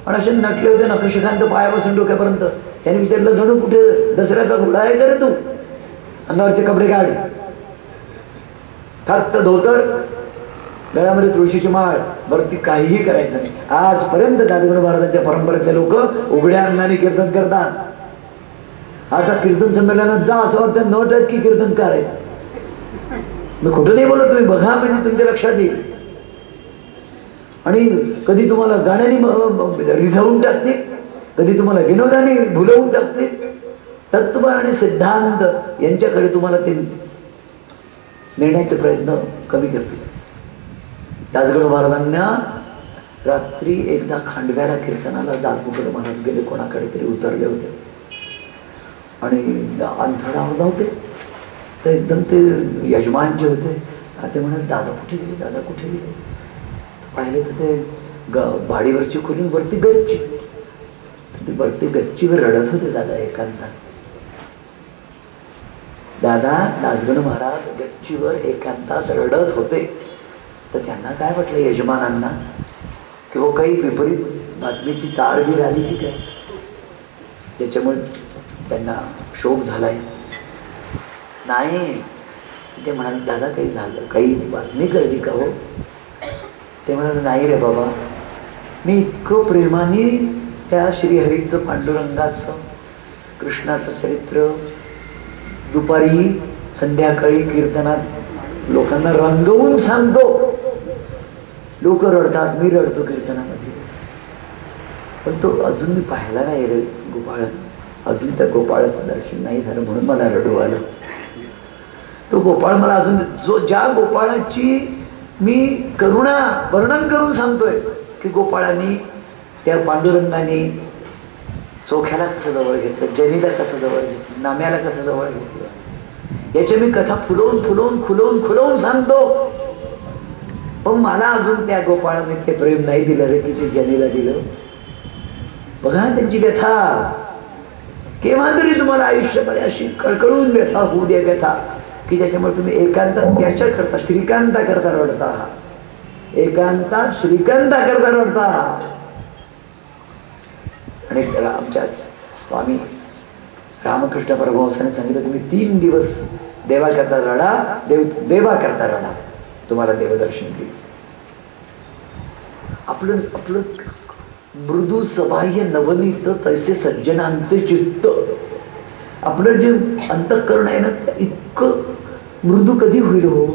आणि असे नटले होते नखशिखांत पायापासून डोक्यापर्यंत. त्यांनी विचारलं, गणू कुठे दसऱ्याचा घोडा आहे का रे तू? अंगावरचे कपडे काढ, फक्त धोतर, गळ्यामध्ये तुळशीची माळ, वरती काहीही करायचं नाही. आजपर्यंत दासगणू महाराजांच्या परंपरेतले लोक उघड्या अंगाने कीर्तन करतात. आता कीर्तन संमेलनात जा असं वाटतं 9% कीर्तनकार आहे. मी खोटं नाही बोलत, तुम्ही बघा म्हणजे तुमच्या लक्षात येईल. आणि कधी तुम्हाला गाण्याने रिझवून टाकते, कधी तुम्हाला विनोदाने भुलवून टाकते. तत्व आणि सिद्धांत यांच्याकडे तुम्हाला ते नेण्याचे प्रयत्न कमी करते. दासगणू महाराजांना रात्री एकदा खांडव्याला कीर्तनाला दासगणू महाराज गेले, कोणाकडे तरी उतरले होते आणि अंथरुणावर नव्हते. तर एकदम ते यजमान जे होते ते म्हणत, दादा कुठे गेले, दादा कुठे गेले? पाहिले तर ते भाडीवरची खोली वरती गच्ची, ते वरती गच्चीवर रडत होते दादा एकांतात. दादा दासगणू महाराज गच्चीवर एकांतात रडत होते. तर त्यांना काय वाटलं यजमानांना, किंवा काही विपरीत बातमीची ताळ बी आली की काय, त्याच्यामुळे त्यांना शोक झालाय. नाही, ते म्हणाले, दादा काही झालं, काही बातमी कळली का हो? ते म्हणाले, नाही रे बाबा, मी इतकं प्रेमाने त्या श्रीहरीचं, पांडुरंगाचं, कृष्णाचं चरित्र दुपारी संध्याकाळी कीर्तनात लोकांना रंगवून सांगतो. लोक रडतात, मी रडतो कीर्तनामध्ये. पण तो अजून मी पाहिला नाही रे गोपाळ, अजून त्या गोपाळाचं दर्शन नाही झालं, म्हणून मला रडू आलं. तो गोपाळ मला अजून, ज्या गोपाळाची मी करुणा वर्णन करून सांगतोय की गोपाळाने त्या पांडुरंगाने चोख्याला कसं जवळ घेतलं, जनीला कसं जवळ घेतलं, नाम्याला कसं जवळ घेतलं, याच्या मी कथा फुलवून फुलवून फुलवून फुलवून सांगतो. पण मला अजून त्या गोपाळाने ते प्रेम नाही दिलं रे की जे जनीला दिलं. बघा त्यांची व्यथा. केव्हा तरी तुम्हाला आयुष्यामध्ये अशी कळकळून व्यथा होऊ दे, व्यथा की ज्याच्यामुळे तुम्ही एकांतात त्याच्या करता श्रीकांता करता रडता, एकांतात श्रीकांता करता रडता. आणि त्याला आमच्या स्वामी रामकृष्ण परमहंसाने सांगितलं, तुम्ही 3 दिवस देवा करता रडा, देवा करता रडा, तुम्हाला देवदर्शन देईल. आपलं आपलं मृदू सबाह्य नवनीत तैसे सज्जनांचे चित्त, आपलं जे अंतःकरण आहे ना ते इतकं मृदू कधी होईल हो,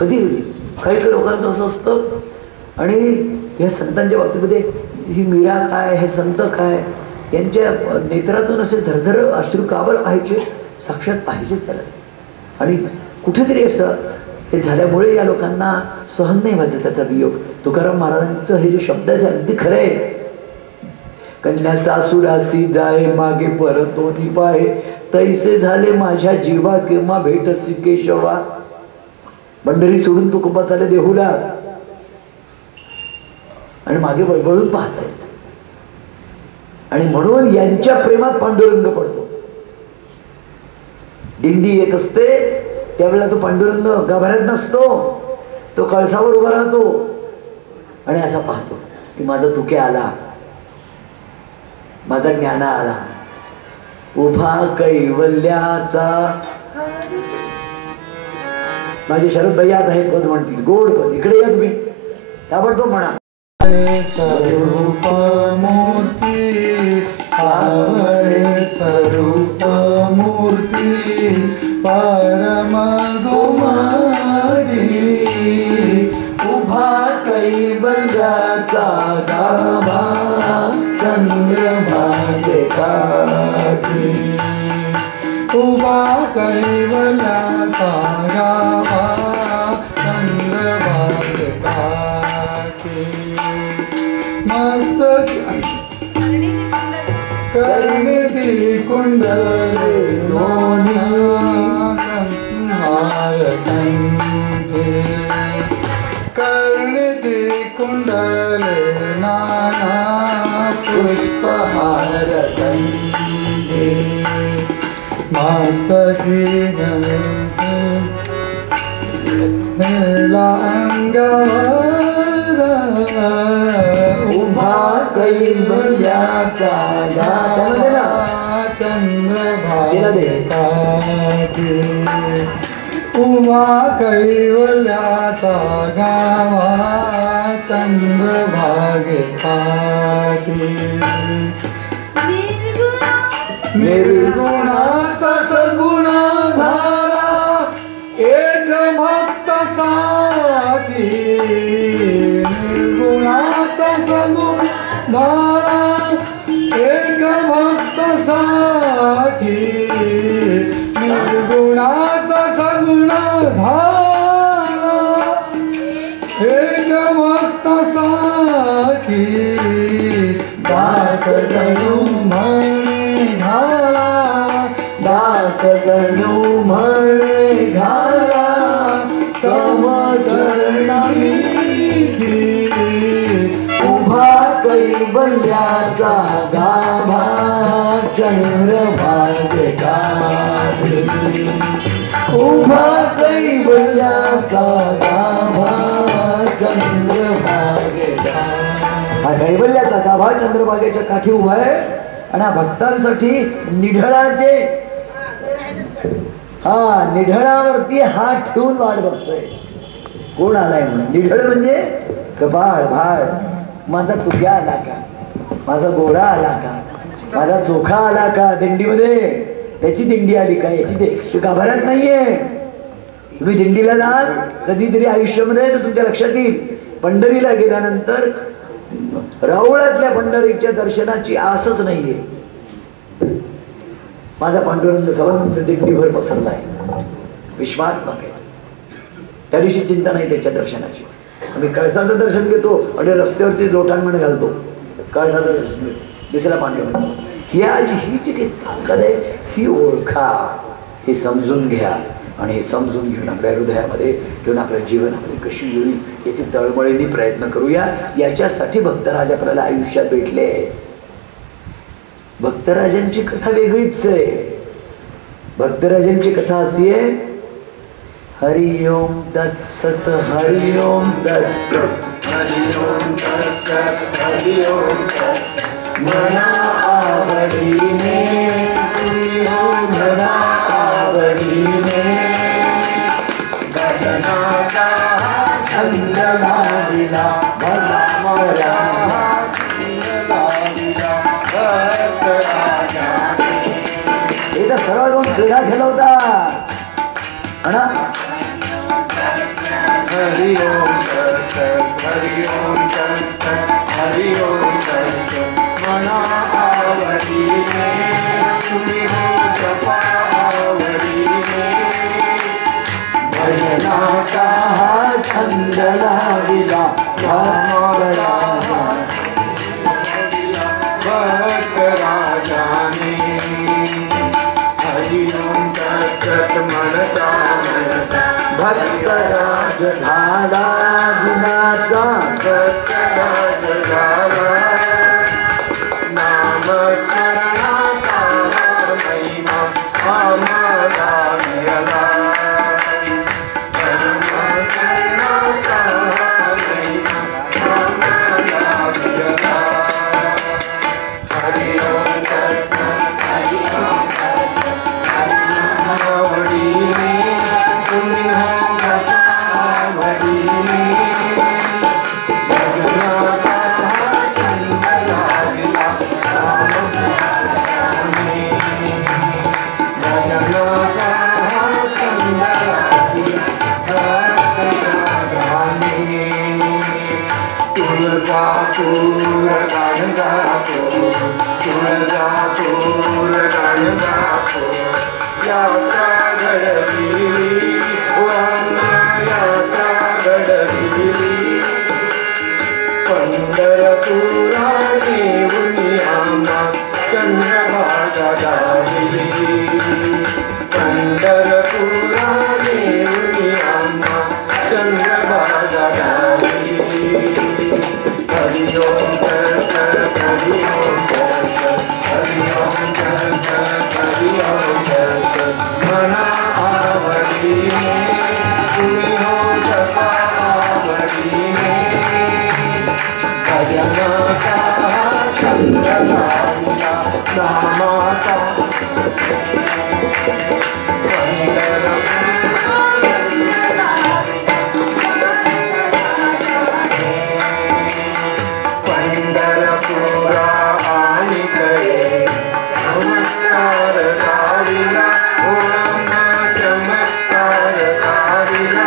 कधी होईल. काही काही लोकांचं असं असतं. आणि या संतांच्या बाबतीमध्ये ही मीरा काय, हे संत काय, यांच्या नेत्रातून असे झरझर अश्रू काबर व्हायचे, साक्षात पाहिजे त्याला. आणि कुठेतरी असं हे झाल्यामुळे या लोकांना सहन नाही व्हायचं त्याचा वियोग. तुकाराम महाराजांचं हे जे शब्द आहे अगदी खरं आहे. कन्या सासुरासी जाय मागे परतोनी पाहे, तैसे झाले माझ्या जीवा केव्हा भेटसी केशवा. पंढरी सोडून तुकोबा चाले देहूला आणि मागे वळवळून पाहताय. आणि म्हणून यांच्या प्रेमात पांडुरंग पडतो. दिंडी येत असते त्यावेळेला तो पांडुरंग गाभाऱ्यात नसतो, तो कळसावर उभा राहतो आणि असा पाहतो की माझा तुके आला, माझा ज्ञाना आला, उभा कैवल्याचा. माझे शरद भैया आता हे पद म्हणतील, गोड पद. इकडे या तुम्ही, ताबडतोब म्हणा. स्वरूप मूर्ती सावळे स्वरूप मूर्ती परम गुमारी, उभा कैवल्याचा गाभा चंद्रभागे काठी, उभा कैवल्याचा गाभा चंद्रभागे काठी. मस्तक कर्णिती कुंडले हार कंठे, कर्णिती कुंडले नाना पुष्पहार कंठे. मस्तकी मेला अंगवर उभा कैवल्याचा गाभा चंद्रभागे काठी, उभा कैवल्याचा गाभा चंद्रभागे काठी. निर्गुणाचा सगुण झाला एक भक्त साठी, निर्गुणाचा सगुण झाला एक भक्त साठी, निर्गुणाचा सगुण झाला एक भक्त साठी. दास गणू म्हणे घाला, दास गणू म्हणे घाला, समचरणी उभा कैवल्याचा गाभा चंद्रभागे काठी, उभा कैवल्याचा गाभा चंद्रभागे काठी. हा कैवल्याचा गाभा चंद्रभागेच्या काठी उभा आहे. आणि भक्तांसाठी निढळाचे, हा निढळावरती हात ठेवून वाट बघतोय कोण आलाय म्हणून. निढळ म्हणजे कपाळ भाळ. माझा तुग्या आला का, माझा गोडा आला का, माझा चोखा आला का दिंडीमध्ये, त्याची दिंडी आली का, याची ते गाभाऱ्यात नाहीये. तुम्ही दिंडीला जाल कधीतरी आयुष्यामध्ये तर तुमच्या लक्षात येईल, पंढरीला गेल्यानंतर राऊळातल्या पंढरीच्या दर्शनाची आसच नाहीये. माझा पांडुरंग संबंध दिंडीभर पसरलाय, विश्वात्मक आहे, त्या दिवशी चिंता नाही त्याच्या दर्शनाची. आम्ही कळसाचं दर्शन घेतो आणि रस्त्यावरची लोटांगण घालतो, कळसाचं दर्शन घेतो, दिसायला पांढरं. ही जी काही ताकद आहे ही ओळखा, हे समजून घ्या आणि हे समजून घेऊन आपल्या हृदयामध्ये घेऊन आपल्या जीवनामध्ये कशी येईल याची तळमळीने प्रयत्न करूया. याच्यासाठी भक्तराज आपल्याला आयुष्यात भेटले. भक्तराजांची कथा वेगळीच आहे. भक्तराजांची कथा अशी आहे, हरि ओम तत्सत, हरि ओम तत्सत, हरि ओम तत्सत, हरि ओम तत्सत. मना आवडीने तुम्ही हो, मना आवडीने भजनाचा छंद लाविला, भला मला सरळ जाऊन क्रीडा खेळवता. हरि ओम तत्सत, हरि ओम तत्सत, हरि ओम तत्सत. मना आवडीने तुम्ही हो, जपा आवडीने भजनाचा हा छंद लाविला, भक्तराजाने. हरि ओम तत्सत म्हणता म्हणता भक्तराज झाला गुणाचा, भक्तराज झाला नाम स्मरणाचा महिमा आम्हाला मिळाला. नाम स्मरणाचा महिमा आम्हाला मिळाला. हरि ओम तत्सत, हरि ओम तत्सत, आवडीने तुम्ही हो, आवडीने भजनाचा छंद लाविला, भजनाचा छंद लाविला. तुळजापूर गाणगापूर, तुळजापूर गाणगापूर यात्रा घडली, यात्रा घडली. पंढरपुरा देऊनी आम्हा चंद्रभागा दाहिली, पंढरपुरा देऊनी आम्हा चंद्रभागा दाहिली. हरि ओम तत्सत, हरि ओम तत्सत, हरि ओम तत्सत, हरि ओम तत्सत. मना आवडीने तुम्ही हो, जपा आवडीने भजनाचा छंद लाविला, नामाचा पंढरपुरा आणि गए चमत्कार लाविला, चमत्कार लाविला.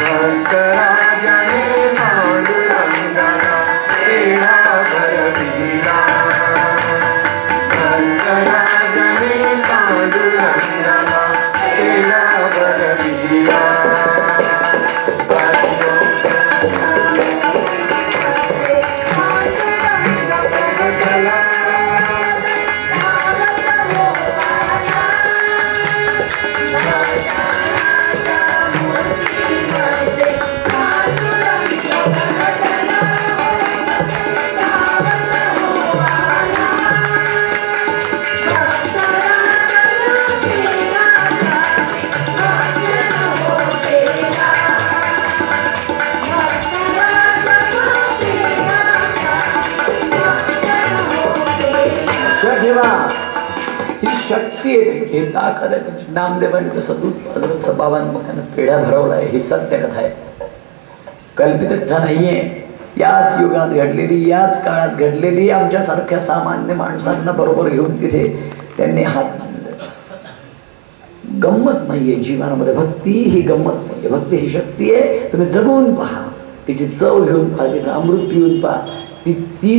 भक्तराजाने पांडुरंगाला पेढा भरविला, भक्तराजाने पांडुरंगाला पेढा भरविला. ही शक्ती आहे, हे ताकद आहे. नामदेवाने जसं दूध पाजलं, बाबांनी त्यानं पेढा भरवलाय, ही सत्य कथा आहे, कल्पित कथा नाहीये. याच युगात घडलेली, याच काळात घडलेली, आमच्यासारख्या सामान्य माणसांना बरोबर घेऊन तिथे त्यांनी हात मांडले. गंमत नाहीये जीवनामध्ये, भक्ती ही गंमत नाहीये. भक्ती ही शक्ती आहे. तुम्ही जगून पहा, तिची चव घेऊन पहा, तिचं अमृत पिऊन पहा, ती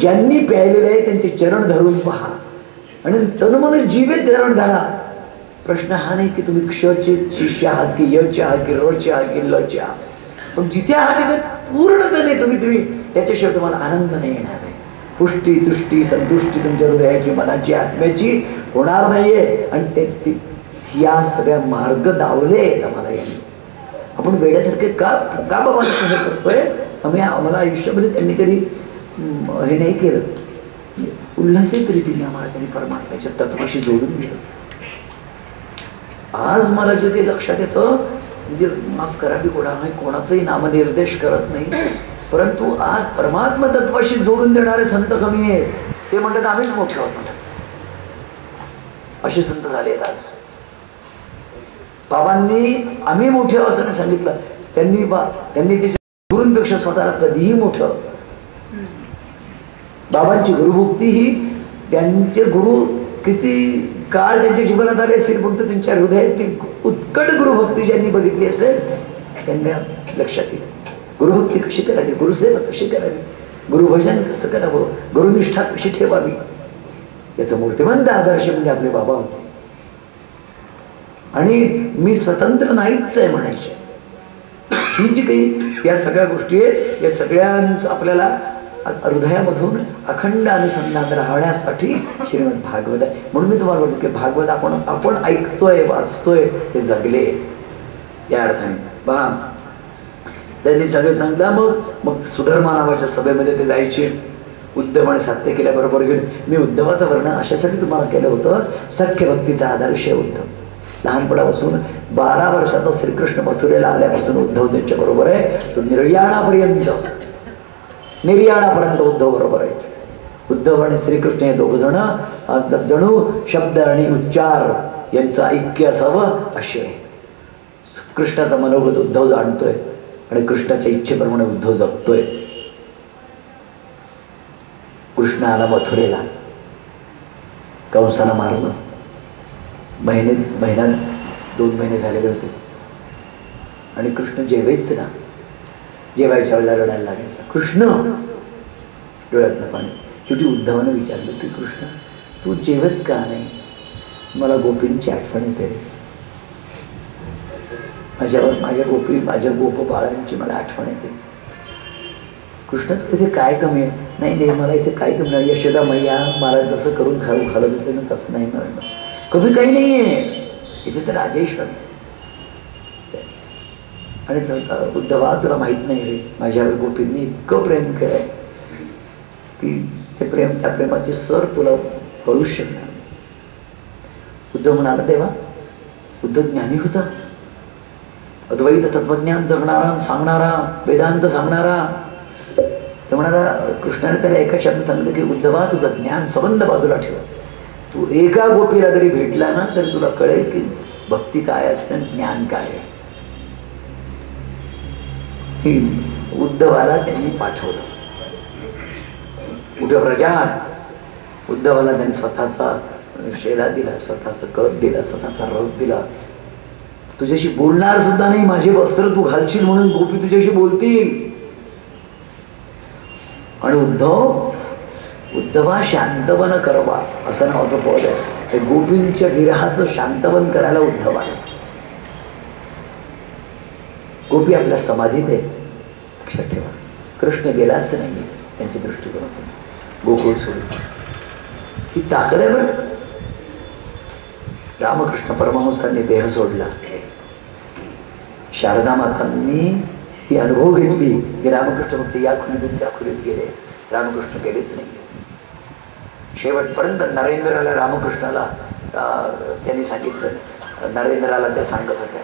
ज्यांनी प्यायलेलं आहे त्यांचे चरण धरून पहा आणि तनमन जीवित धरण धरा. प्रश्न हा नाही की तुम्ही क्षचे शिष्य आहात की यचे आहात की रचे आहात की लचे आहात. पण जिथे आहात तिथे पूर्णपणे तुम्ही त्याच्याशिवाय तुम्हाला आनंद नाही येणार आहे. पुष्टी तुष्टी संतुष्टी तुमच्या हृदयाची मनाची आत्म्याची होणार नाहीये. आणि ते या सगळ्या मार्ग दावले आहेत आम्हाला यांनी. आपण वेड्यासारखे का बाबा हे करतोय. आम्हाला आयुष्यामध्ये त्यांनी कधी हे नाही केलं. उल्हासित रीतीने आम्हाला त्यांनी परमात्म्याच्या तत्वाशी जोडून दिलं. आज मला जे काही लक्षात येतं, म्हणजे माफ करावी कोणाचाही नामनिर्देश करत नाही, परंतु आज परमात्मा तत्वाशी जोडून देणारे संत कमी आहेत. ते म्हणतात आम्हीच मोठे आहोत म्हणतात. असे संत झाले आहेत आज. बाबांनी आम्ही मोठे आहोत असं सांगितलं. त्यांनी त्याच्या गुरूंपेक्षा स्वतःला कधीही मोठं. बाबांची गुरुभक्ती ही त्यांचे गुरु किती काळ त्यांच्या जीवनात आले असेल, पण त्यांच्या हृदयात ती उत्कट गुरुभक्ती ज्यांनी बघितली असेल त्यांना लक्षात येईल. गुरुभक्ती कशी करावी, गुरुसेवा कशी करावी, गुरुभजन कसं करावं, गुरुनिष्ठा कशी ठेवावी, याचा मूर्तिमंत आदर्श म्हणजे आपले बाबा होते. आणि मी स्वतंत्र नाहीच आहे म्हणायचे. ही जी काही या सगळ्या गोष्टी आहेत, या सगळ्यांचं आपल्याला हृदयामधून अखंड अनुसंधान राहण्यासाठी श्रीमद भागवत आहे. म्हणून मी तुम्हाला म्हणतो की भागवत आपण ऐकतोय, वाचतोय, ते जगले या अर्थाने. पहा, त्यांनी सगळे सांगितलं. मग सुधर्मा नावाच्या सभेमध्ये ते जायचे. उद्धवाने साध्य केल्याबरोबर गेले. मी उद्धवाचं वर्णन अशासाठी तुम्हाला केलं होतं, सख्य भक्तीचा आदर्श आहे उद्धव. लहानपणापासून 12 वर्षाचा श्रीकृष्ण मथुरेला आल्यापासून उद्धव त्यांच्या बरोबर आहे. तो निर्याणापर्यंत उद्धव बरोबर आहे. उद्धव आणि श्रीकृष्ण हे दोघ जण जणू शब्द आणि उच्चार यांचं ऐक्य असावं असे आहे. कृष्णाचा मनोगत उद्धव जाणतोय आणि कृष्णाच्या इच्छेप्रमाणे उद्धव जगतोय. कृष्ण आला मथुरेला, कंसाला मारलं. महिन्यात 2 महिने झालेले होते आणि कृष्ण जेवायच ना, जेवायच्या वेळेला रडायला लागायचा. कृष्ण डोळ्यातनं पाणी. शेवटी उद्धवानं विचारलं की कृष्ण तू जेवत का नाही? मला गोपींची आठवण येते, माझ्या गोप बाळांची मला आठवण येते. कृष्ण तू इथे काय कमी आहे? नाही मला इथे काय कमी नाही. यशोदा मैया मला जसं करून घालत होते ना तसं नाही म्हणणं. कमी काही नाहीये इथे तर राजेश्वर. आणि उद्धवा तुला माहित नाही रे, माझ्यावर गोपींनी इतकं प्रेम केलंय की ते प्रेम, त्या प्रेमाचे सर तुला कळू शकणार. उद्धव म्हणाला देवा, उद्धव ज्ञानी होता, अद्वैत तत्वज्ञान जगणारा, सांगणारा, वेदांत सांगणारा. ते म्हणाला, कृष्णाने त्याला एका शब्द सांगितलं की उद्धवा तुझं ज्ञान संबंध बाजूला ठेव. तू एका गोपीला जरी भेटला ना तरी तुला कळेल की भक्ती काय असते, ज्ञान काय आहे. उद्धवाला त्यांनी पाठवलं. उद्धव प्रजात उद्धवाला त्यांनी स्वतःचा शेला दिला, स्वतःचा कप दिला, स्वतःचा रथ दिला. तुझ्याशी बोलणार सुद्धा नाही, माझे वस्त्र तू घालशील म्हणून गोपी तुझ्याशी बोलतील. आणि उद्धवा शांतवन करवा असं नावाचं पद आहे. ते गोपींच्या विरहाचं शांतवन करायला उद्धव आला. गोपी आपल्या समाधीत आहे, लक्षात ठेवा. कृष्ण गेलाच नाही त्यांच्या दृष्टिकोनातून. गोकुळ सोडून ही ताकद आहे बरं. रामकृष्ण परमहंसांनी देह सोडला. शारदा मातांनी ही अनुभव घेतली की रामकृष्ण फक्त या खुलीतून त्या खुलीत गेले, रामकृष्ण गेलेच नाही. शेवटपर्यंत नरेंद्राला, रामकृष्णाला त्यांनी सांगितलं. नरेंद्राला त्या सांगत होत्या.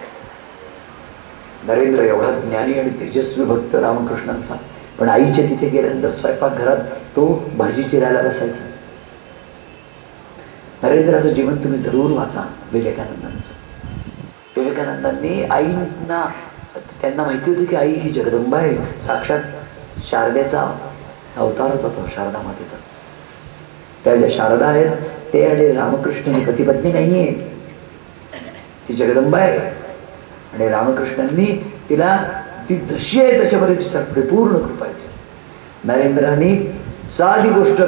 नरेंद्र एवढा ज्ञानी आणि तेजस्वी भक्त रामकृष्णांचा, पण आईच्या तिथे गेल्यानंतर स्वयंपाकघरात तो भाजी चिरायला बसायचा. नरेंद्राचं जीवन तुम्ही जरूर वाचा, विवेकानंदांचं. विवेकानंदांनी आईंना, त्यांना माहिती होती की आई ही जगदंबा आहे, साक्षात शारदेचा अवतारच होता, शारदा मातेचा. त्या ज्या शारदा आहेत ते आणि रामकृष्ण ही पती पत्नी नाही आहेत, ती जगदंबा आहे. आणि रामकृष्णांनी तिला ती जशी आहे तशामध्ये तिच्या परिपूर्ण कृपा आहे. नरेंद्रांनी साधी गोष्ट,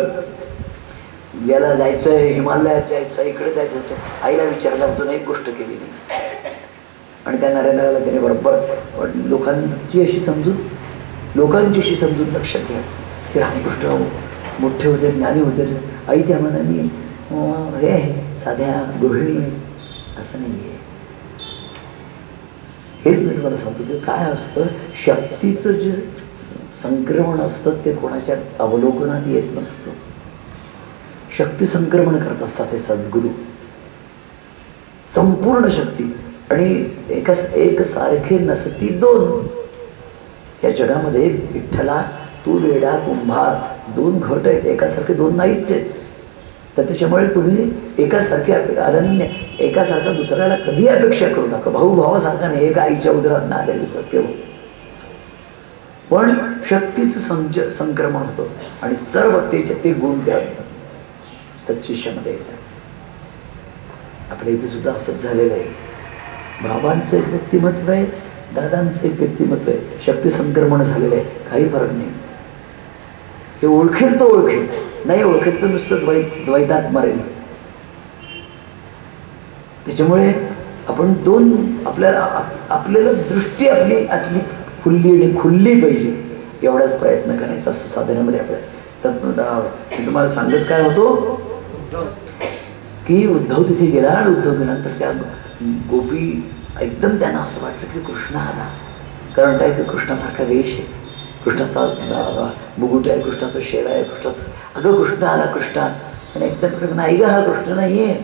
याला जायचंय, हिमालयात जायचं, इकडे जायचं, आईला विचारल्यापासून एक गोष्ट केली नाही. आणि त्या नरेंद्राला त्याने बरोबर लोकांची अशी समजूत लक्षात घ्या की रामकृष्ण मोठे होते, ज्ञानी होते, आई त्या मनाने हे आहे साध्या गृहिणी असं नाही आहे. हेच मी तुम्हाला सांगतो की काय असतं, शक्तीचं जे संक्रमण असतं ते कोणाच्या अवलोकनात येत नसतं. शक्ती संक्रमण करत असतात हे सद्गुरू, संपूर्ण शक्ती. आणि एक सारखे नसती दोन. या जगामध्ये विठ्ठला तू वेडा कुंभार दोन घट आहेत, एकासारखे दोन नाहीच आहेत. तर त्याच्यामुळे तुम्ही एकासारखे अनन्य एकासारखा दुसऱ्याला कधी अपेक्षा करू नका. भाऊ भावासारखा नाही, एका आईच्या उदरात आलेलं सत्य. पण शक्तीचं संक्रमण होतं आणि सर्व ते गुण त्या सच्शिष्यामध्ये येतात. आपल्या इथे सुद्धा असंच झालेलं आहे. बाबांचं एक व्यक्तिमत्व आहे, दादांचं एक व्यक्तिमत्व आहे, शक्ती संक्रमण झालेलं आहे. काही फरक नाही. हे ओळखेल तो ओळखेल, नाही ओळखेल तर नुसतं द्वैतात मरेल. त्याच्यामुळे आपण आपल्याला दृष्टी आपली आतली खुल्ली पाहिजे, एवढाच प्रयत्न करायचा असतो साधनेमध्ये आपल्याला. तर मी तुम्हाला सांगत काय होतो की उद्धव तिथे गेला आणि उद्धव गेल्यानंतर त्या गोपी एकदम त्यांना असं वाटलं की कृष्ण आला. कारण काय की कृष्णासारखा वेश आहे, कृष्णाचा मुकुट आहे, कृष्णाचं शेर आहे, कृष्णाचं अगं कृष्ण आला कृष्ण. आणि एकदम नाही ग हा कृष्ण नाही आहे,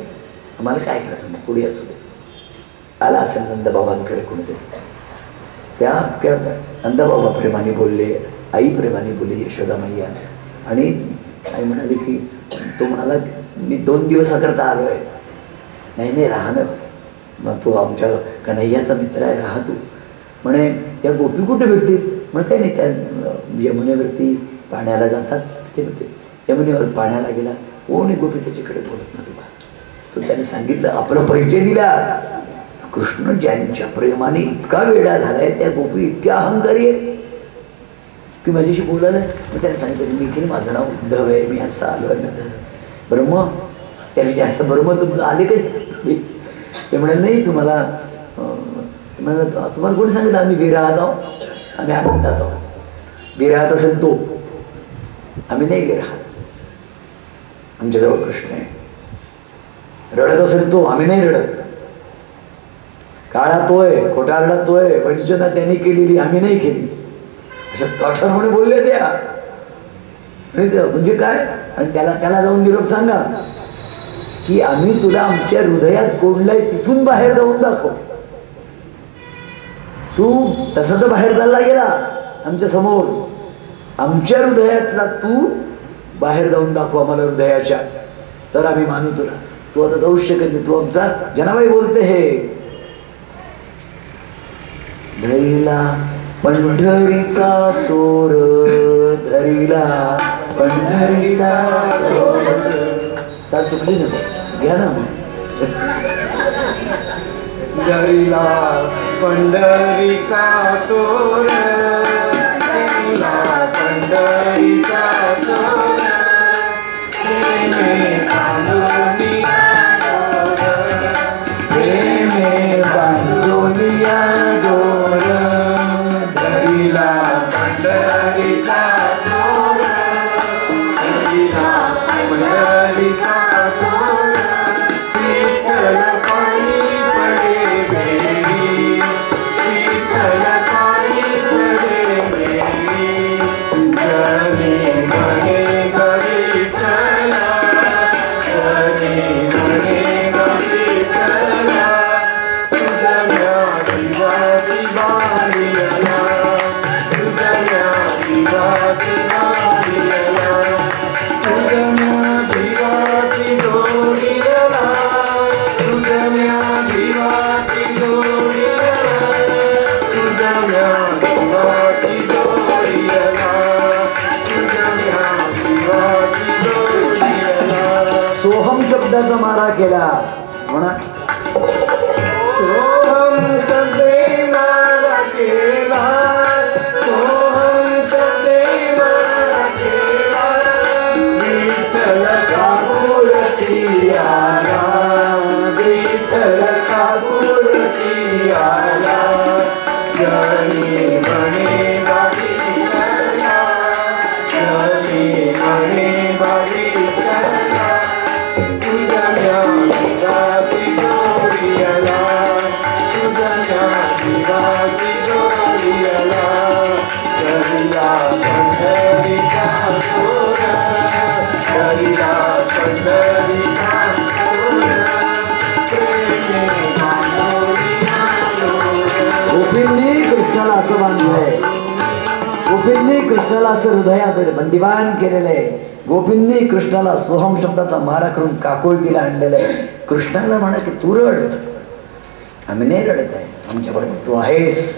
आम्हाला काय करायचं मग पुढे असू दे. आला असेल नंदबाबांकडे कोणीतरी. त्या नंदबाबा प्रेमाने बोलले, आई प्रेमाने बोलली यशोदा मैया. आणि आई म्हणाली की तो म्हणाला मी 2 दिवसाकरता आलो आहे. नाही राहा ना, मग तो आमच्या कन्हैयाचा मित्र आहे, राहा तू. म्हणे या गोपी कुठे भेटतील? म्हणे काही नाही, त्या यमुनेवरती पाण्याला जातात ते होते. यमुनेवर पाण्याला गेला, कोणी गोपी त्याच्याकडे बोलत ना तुला. तो त्याने सांगितलं, आपला परिचय दिला. कृष्ण ज्यांच्या प्रेमाने इतका वेडा झालाय, त्या गोपी इतक्या अहंकारी आहे की माझ्याशी बोलायला. मग त्याने सांगितलं मी की माझं नाव उद्धव आहे, मी असं आलो आहे. ब्रह्म त्या विचारलं, ब्रह्म तुमचं आले कसे? ते म्हणाले नाही तुम्हाला कोणी सांगितलं? आम्ही विरहात आहोत, आम्ही आनंदात आहोत. विरहात असेल तो, आम्ही नाही विरहात, आमच्याजवळ कृष्ण आहे. रडत असेल तो, आम्ही नाही रडत. काळा तोय, खोटारडा तोय, वंचना त्यांनी केलेली, आम्ही नाही केली. अशा कठोरपणे बोलले त्या. म्हणजे काय? आणि त्याला जाऊन निरोप सांगा की आम्ही तुला आमच्या हृदयात कोंडलाय, तिथून बाहेर जाऊन दाखव. तू तसं तर बाहेर चालला गेला आमच्या समोर, आमच्या हृदयातला तू बाहेर जाऊन दाखव आम्हाला हृदयाच्या, तर आम्ही मानू तुला. तू आता जाऊच शकत नाही, तू आमचा जनाबाई बोलते. हे धरिला पंढरीचा चोर, धरिला पंढरीचा चोर. चाल चुकली नको, घ्या ना. धरिला पंढरीचा चोर, धरिला पंढरीचा चोर, प्रेमे बांधुनिया डोर, प्रेमे बांधुनिया डोर. धरिला पंढरीचा चोर, धरिला पंढरीचा चोर, विठ्ठल पायी पडे बेडी, विठ्ठल पायी पडे बेडी. जनी म्हणे ग विठ्ठला, जनी म्हणे ग विठ्ठला, तुझ्या जीवाची बालियला, तुझ्या जीवाची बालियला, तुझ्या जीवाची जोडीला, तुझ्या जीवाची जोडीला, तुझ्या जीवाची जोडीला, तुझ्या जीवाची जोडीला. सोहम शब्दाचा मारा केला म्हणा. सोहम शब्दे मारा केला, सोहम शब्दे मारा केला, विठ्ठल ठाकूरची आला, विठ्ठल ठाकूरची आला. कृष्णाला असं हृदयात बंदिवान केलेलं आहे. गोपींनी कृष्णाला सोहम शब्दाचा मारा करून काकुळतीला आणलेलं आहे. कृष्णाला म्हणा की तू रड, आम्ही नाही रडत आहे, आमच्या बरोबर तू आहेस,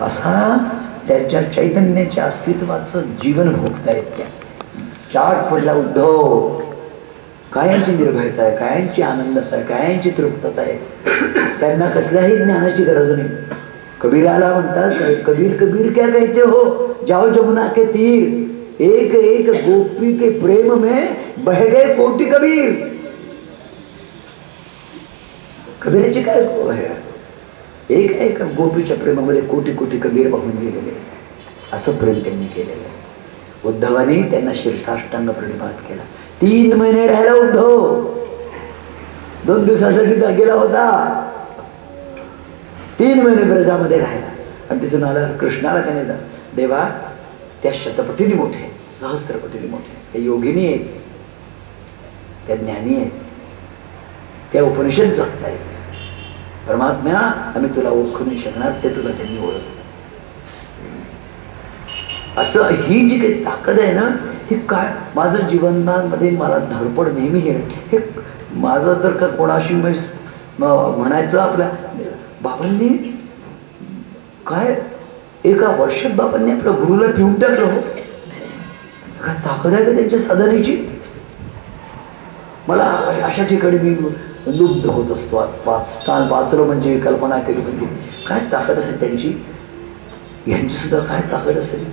असा त्याच्या चैतन्याच्या अस्तित्वाचं जीवन भोगतायत त्या. चाट पडला उद्धव, कायांची निर्भयता आहे, कायांची आनंदता आहे, कायांची तृप्तता आहे. त्यांना कसल्याही ज्ञानाची गरज नाही. कबीराला म्हणतात, कबीर कबीर क्या कहते हो, जाओ जमुना के तीर, एक एक गोपी के प्रेम में बह गए कोटि कबीर. कबीराची काय एक एक गोपीच्या प्रेमामध्ये कोटी कोटी कबीर वाहून गेलेले, असं प्रेम त्यांनी केलेलं आहे. उद्धवाने त्यांना शिरसाष्टांग प्रणिपात केला. 3 महिने राहिला उद्धव, 2 दिवसासाठी गेला होता. 3 महिने ब्रजामध्ये राहिला आणि तिथून आला. कृष्णाला त्याने देवा त्या शतपटीने मोठे, सहस्त्रपटीने मोठे, त्या योगिनी आहेत, त्या ज्ञानी आहेत, त्या उपनिषद जगत आहेत. परमात्म्या आम्ही तुला ओळखू नाही शकणार, ते तुला त्यांनी ओळख. असं ही जी काही ताकद आहे ना, हे काय माझं जीवनामध्ये मला धडपड नेहमी हे माझं जर का कोणाशी म्हणायचं आपल्या बाबांनी काय एका वर्षात बाबांनी आपल्या गुरुला पिऊन टाकलं. हो काय ताकद आहे का त्यांच्या साधनेची. मला अशा ठिकाणी मी लुब्ध होत असतो. स्थान वाचलं म्हणजे, कल्पना केली म्हणजे काय ताकद असेल त्यांची, यांची सुद्धा काय ताकद असेल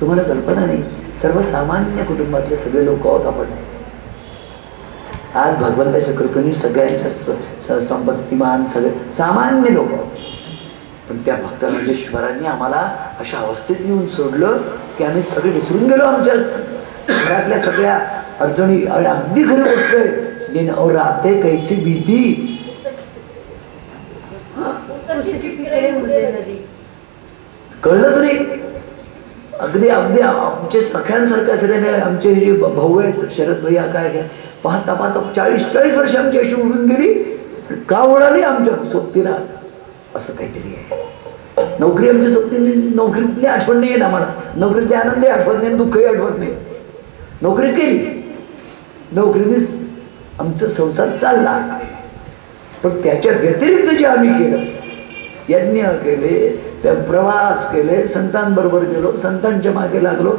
तुम्हाला कल्पना नाही. सर्वसामान्य कुटुंबातले सगळे लोक आहोत आपण. आज भगवंताच्या कृपेने सगळ्यांच्या संपत्तीमान सगळे सामान्य लोक आहोत. पण त्या भक्त राजेश्वरांनी आम्हाला अशा अवस्थेत नेऊन सोडलं की आम्ही सगळे विसरून गेलो आमच्या घरातल्या सगळ्या अडचणी. अगदी खरी गोष्ट आहे. दिन और राते कैसी भीती, कळलंच नाही. अगदी अगदी आमचे सख्यांसारख्या सगळ्यांनी आमचे जे भाऊ आहेत शरद भैया काय घ्या पाहता पाहता 40 वर्ष आमची अशी उडून गेली. का उडाली आमच्या सोबतीला, असं काहीतरी आहे. नोकरी आमच्या सोबतीने, नोकरीतली आठवण नाही येत आम्हाला, नोकरीतले आनंदही आठवत नाही, दुःखही आठवत नाही. नोकरी केली, नोकरीनेच आमचा संसार चालला. पण त्याच्या व्यतिरिक्त जे आम्ही केलं, यज्ञ केले, त्या प्रवास केले, संतांबरोबर गेलो, संतांच्या मागे लागलो,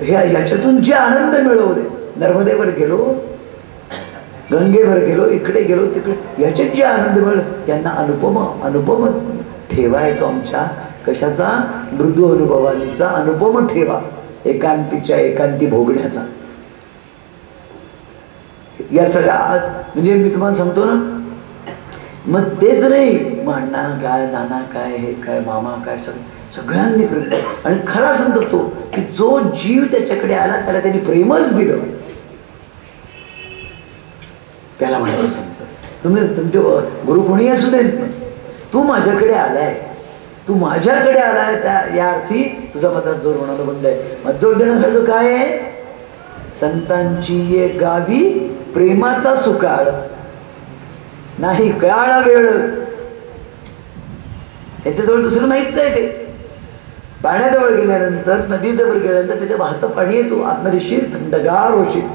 ह्याच्यातून जे आनंद मिळवले, नर्मदेवर गेलो, गंगेवर गेलो, इकडे गेलो तिकडे, याच्यात जे आनंद मिळवले त्यांना अनुपम ठेवा येतो आमच्या कशाचा, मृदू अनुभवांचा अनुपम ठेवा, एकांतीच्या एकांती भोगण्याचा. या सगळ्या आज म्हणजे मी तुम्हाला सांगतो ना, मग तेच नाही अण्णा काय, नाना काय, हे काय, मामा काय, सगळ्यांनी प्रेम. आणि खरा संत तो की जो जीव त्याच्याकडे आला त्याला त्यांनी प्रेमच दिलं, त्याला म्हणायचं संत. तुम्ही तुमचे गुरु कोणी असू देत, तू माझ्याकडे आलाय, तू माझ्याकडे आलाय, त्या या अर्थी तुझा मतात जोर होणं बंद आहे. मत जोर देण्यासारखं काय आहे, संतांची ये गावी प्रेमाचा सुकाळ नाही काळा वेळ. याच्याजवळ दुसरं नाहीच आहे काही. पाण्याजवळ गेल्यानंतर, नदीजवळ गेल्यानंतर तिथे वाहतं पाणी आहे, तू आत्मरिशील, थंडगार होशील,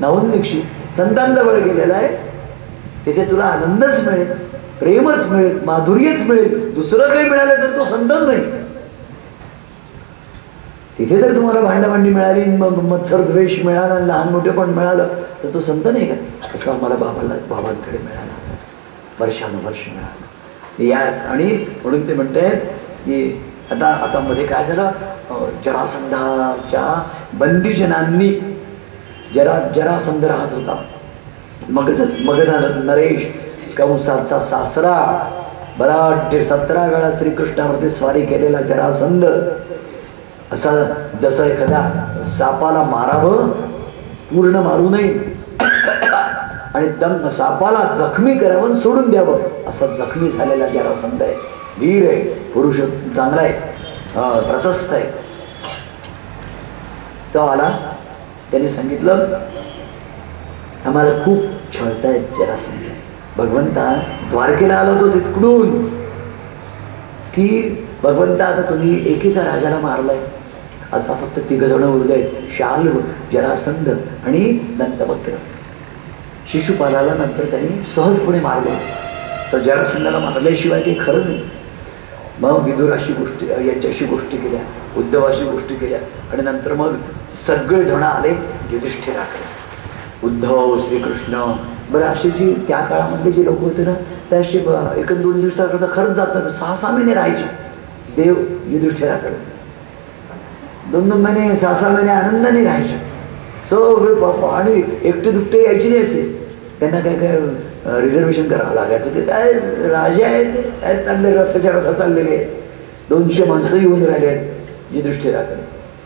नाहून निघशील. संतांजवळ गेलेला आहे, तिथे तुला आनंदच मिळेल, प्रेमच मिळेल, माधुर्यच मिळेल. दुसरं काही मिळालं तर तो संतच नाही. तिथे जर तुम्हाला भांडाभांडी मिळाली, मत्सर द्वेष मिळाला, लहान मोठे पण मिळालं, तर तो संत नाही का. असं आम्हाला बाबांकडे मिळाला, वर्षानुवर्ष मिळालं या. आणि म्हणून ते म्हणते की आता मध्ये काय झालं, जरासंधाच्या बंदीजनांनी, जरासंध राहत होता, मगध नरेश कंसाचा सासरा, बराच 17 वेळा श्रीकृष्णावरती स्वारी केलेला जरासंध, असा जसं एखाद्या सापाला मारावं, पूर्ण मारू नये, आणि सापाला जखमी करावं, सोडून द्यावं, असा जखमी झालेला जरासंध आहे. वीर आहे, पुरुष चांगला आहे, प्रशस्त आहे. तो आला, त्याने सांगितलं आम्हाला खूप छळतायत जरासंध. भगवंता द्वारकेला आला तो तिकडून की भगवंता आता तुम्ही एकेका राजाला मारलाय, आता फक्त 3 जण उरले आहेत, शाल, जरासंध आणि दंतवक्र. शिशुपालाला नंतर त्यांनी सहजपणे मारलं, तर जरासंधाला मारल्याशिवाय काही खरं नाही. मग विदुराशी गोष्टी, यांच्याशी गोष्टी केल्या, उद्धवाशी गोष्टी केल्या, आणि नंतर मग सगळे जण आले युधिष्ठिराकडे. उद्धव, श्रीकृष्ण, बरं अशी जी त्या काळामध्ये जी लोक होते ना, त्याशी 1-2 दिवसाकरता खरंच जात नव्हतं. 6-6 महिने राहायचे देव युधिष्ठिराकडे. 2-2 महिने, 6-6 महिने आनंदाने राहायचे सगळे. आणि एकटे दुकटे यायचे नाही असे. त्यांना काय काय रिझर्वेशन करावं लागायचं, की काय राजे आहेत काय चालले, रथाच्या रथा चाललेले आहेत, 200 माणसं येऊन राहिले आहेत युधिष्ठिराकडे,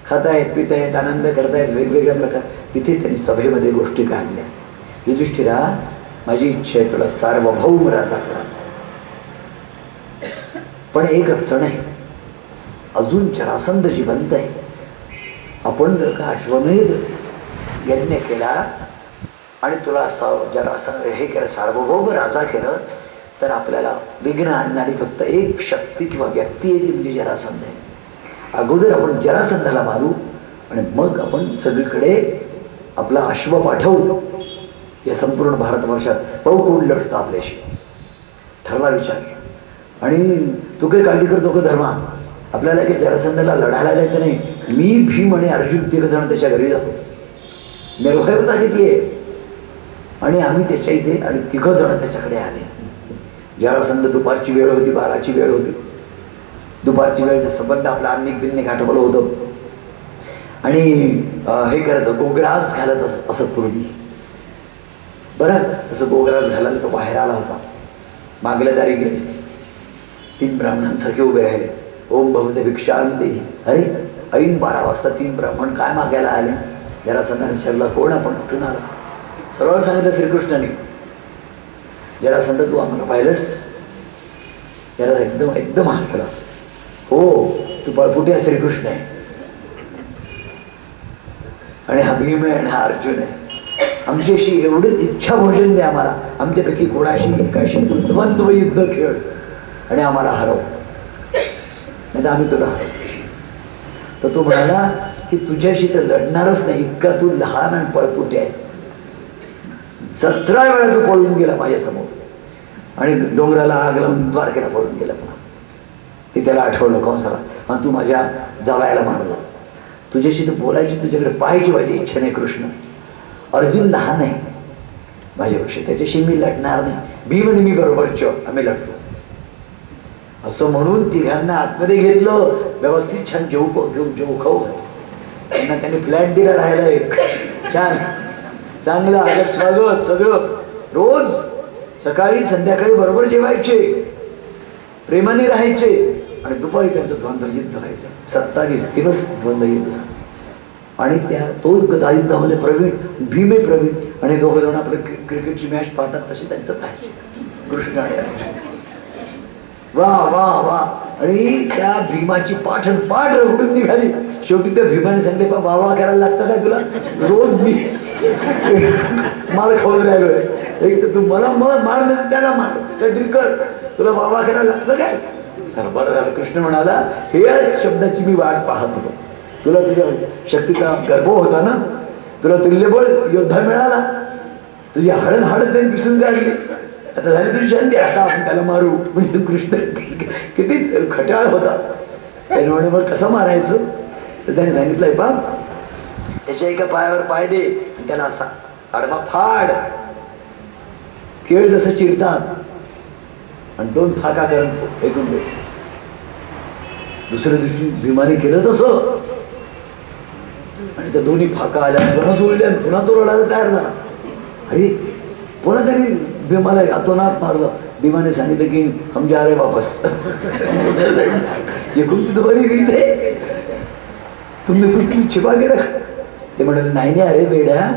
खातायत, पितायत, आनंद करतायत, वेगवेगळ्या प्रकार. तिथे त्यांनी सभेमध्ये गोष्टी काढल्या. युधिष्ठिरा, माझी इच्छा आहे तुला सार्वभौम राजा करा, पण एक अडचण आहे, अजून जरासंध जिवंत आहे. आपण जर का अश्वमेध यज्ञ केला आणि तुला जरासंध हे केलं, सार्वभौम राजा केलं, तर आपल्याला विघ्न आणणारी फक्त एक शक्ती किंवा व्यक्ती आहे, ती म्हणजे जरासंध आहे. अगोदर आपण जरासंधाला मारू आणि मग आपण सगळीकडे आपला अश्व पाठवू. या संपूर्ण भारतवर्षात पाहू कोण लढतं आपल्याशी. ठरला विचार. आणि तू काही काळजी करतो का धर्मा, आपल्याला काही जरासंधाला लढायला जायचं नाही. मी, भीम आणि अर्जुन 3 जण त्याच्या घरी जातो. निर्भयता किती आहे. आणि आम्ही त्याच्या इथे, आणि 3 जण त्याच्याकडे आले. जरासंध दुपारची वेळ होती, 12ची वेळ होती. दुपारची वेळ संबंध आपला अन्निक बिन्निक आठवलं होतं. आणि हे करायचं, गोग्रास घालत असं पूर्वी. बरं, असं गोग्रास घालायला तो बाहेर आला होता. मागल्या दारी गेले, 3 ब्राह्मणांसारखे उभे राहिले. ओम भवते भिक्षां देही. अरे ऐन 12 वाजता 3 ब्राह्मण काय मागायला आले. जरासंधाने विचारला, कोण आपण, कुठून आला. सरळ सांगितलं श्रीकृष्णाने. जरासंध, तू आम्हाला पाहिलंस. जरा एकदम हसला. हो, तू पळपुटी श्रीकृष्ण आहे, आणि हा भीम आहे आणि हा अर्जुन आहे. आमच्याशी एवढीच इच्छा भोजन दे आम्हाला. आमच्यापैकी कोणाशी एकाशी तू द्वंद्व युद्ध खेळ आणि आम्हाला हरव, नाही तर आम्ही तुला हरव. तर तो म्हणाला की तुझ्याशी तर लढणारच नाही, इतका तू लहान आणि पळपुटी आहे. 17 वेळा तू पळून गेला माझ्यासमोर, आणि डोंगराला आग लावून द्वारकेला पळून गेला. पुन्हा ते त्याला आठवलं कंसाला, मग तू माझ्या जावयाला मारलं. तुझ्याशी तर बोलायची, तुझ्याकडे पाहायची माझी इच्छा नाही कृष्ण. अर्जुन लहान आहे माझ्यापेक्षा, त्याच्याशी मी लढणार नाही. भीम आणि मी बरोबरच आम्ही लढतो. असं म्हणून 3घांना आतमध्ये घेतलं, व्यवस्थित छान जेऊ खाऊ घातलं. त्यांना त्यांनी फ्लॅट दिला राहायला, एक छान चांगलं आदर स्वागत सगळं. रोज सकाळी संध्याकाळी बरोबर जेवायचे, प्रेमाने राहायचे, आणि दुपारी त्यांचं द्वंद्व युद्ध व्हायचं. 27 दिवस द्वंद्व युद्ध झालं. आणि तो युद्धामध्ये प्रवीण, भीमे प्रवीण, आणि 2 जण आपलं क्रिकेटची मॅच पाहतात तसे त्यांचं पाहायचे, कृष्ण आणि अर्जुन. वा वा वा. आणि त्या भीमाची पाठ रगडून निघाली. शेवटी त्या भीमाने सांगते, वा वा करायला लागतं काय तुला, रोज मी मार खाऊन राहिलोय. एक तर तू मला मार नाही, त्याला मार, काहीतरी कर, तुला वा वा करायला लागतं काय. तर बरं झालं, कृष्ण म्हणाला, हेच शब्दाची मी वाट पाहत होतो. तुला तुझ्या शक्तीचा गर्भ होता ना, तुला तुल्यबळ योद्धा मिळाला, तुझी हाडण त्यांनी पिसून काढली, आता झाली तुझी शांती, आता आपण त्याला मारू. म्हणजे कृष्ण कितीच खटाळ होता. त्याने म्हणे, मग कसं मारायचं. तर त्याने सांगितलंय, बाप त्याच्या एका पायावर पाय दे, त्याला असा आडवा फाड, केळ जसं चिरतात, आणि 2 फाका करून फेकून दे. दुसऱ्या दिवशी भीमाने केलं तसं, आणि त्या 2 फाका आल्या, पुन्हा सोडल्या, पुन्हा तो रडायला तयार झाला. अरे पुन्हा त्यांनी भीमाला अतोनात मारलं. भीमाने सांगितलं की हम जा रहे वापस. ये कौन सी तुम्हारी रीत है, तुमने कुछ तुम्ही छिपा के रखा. ते म्हणाले, नाही अरे बेड्या,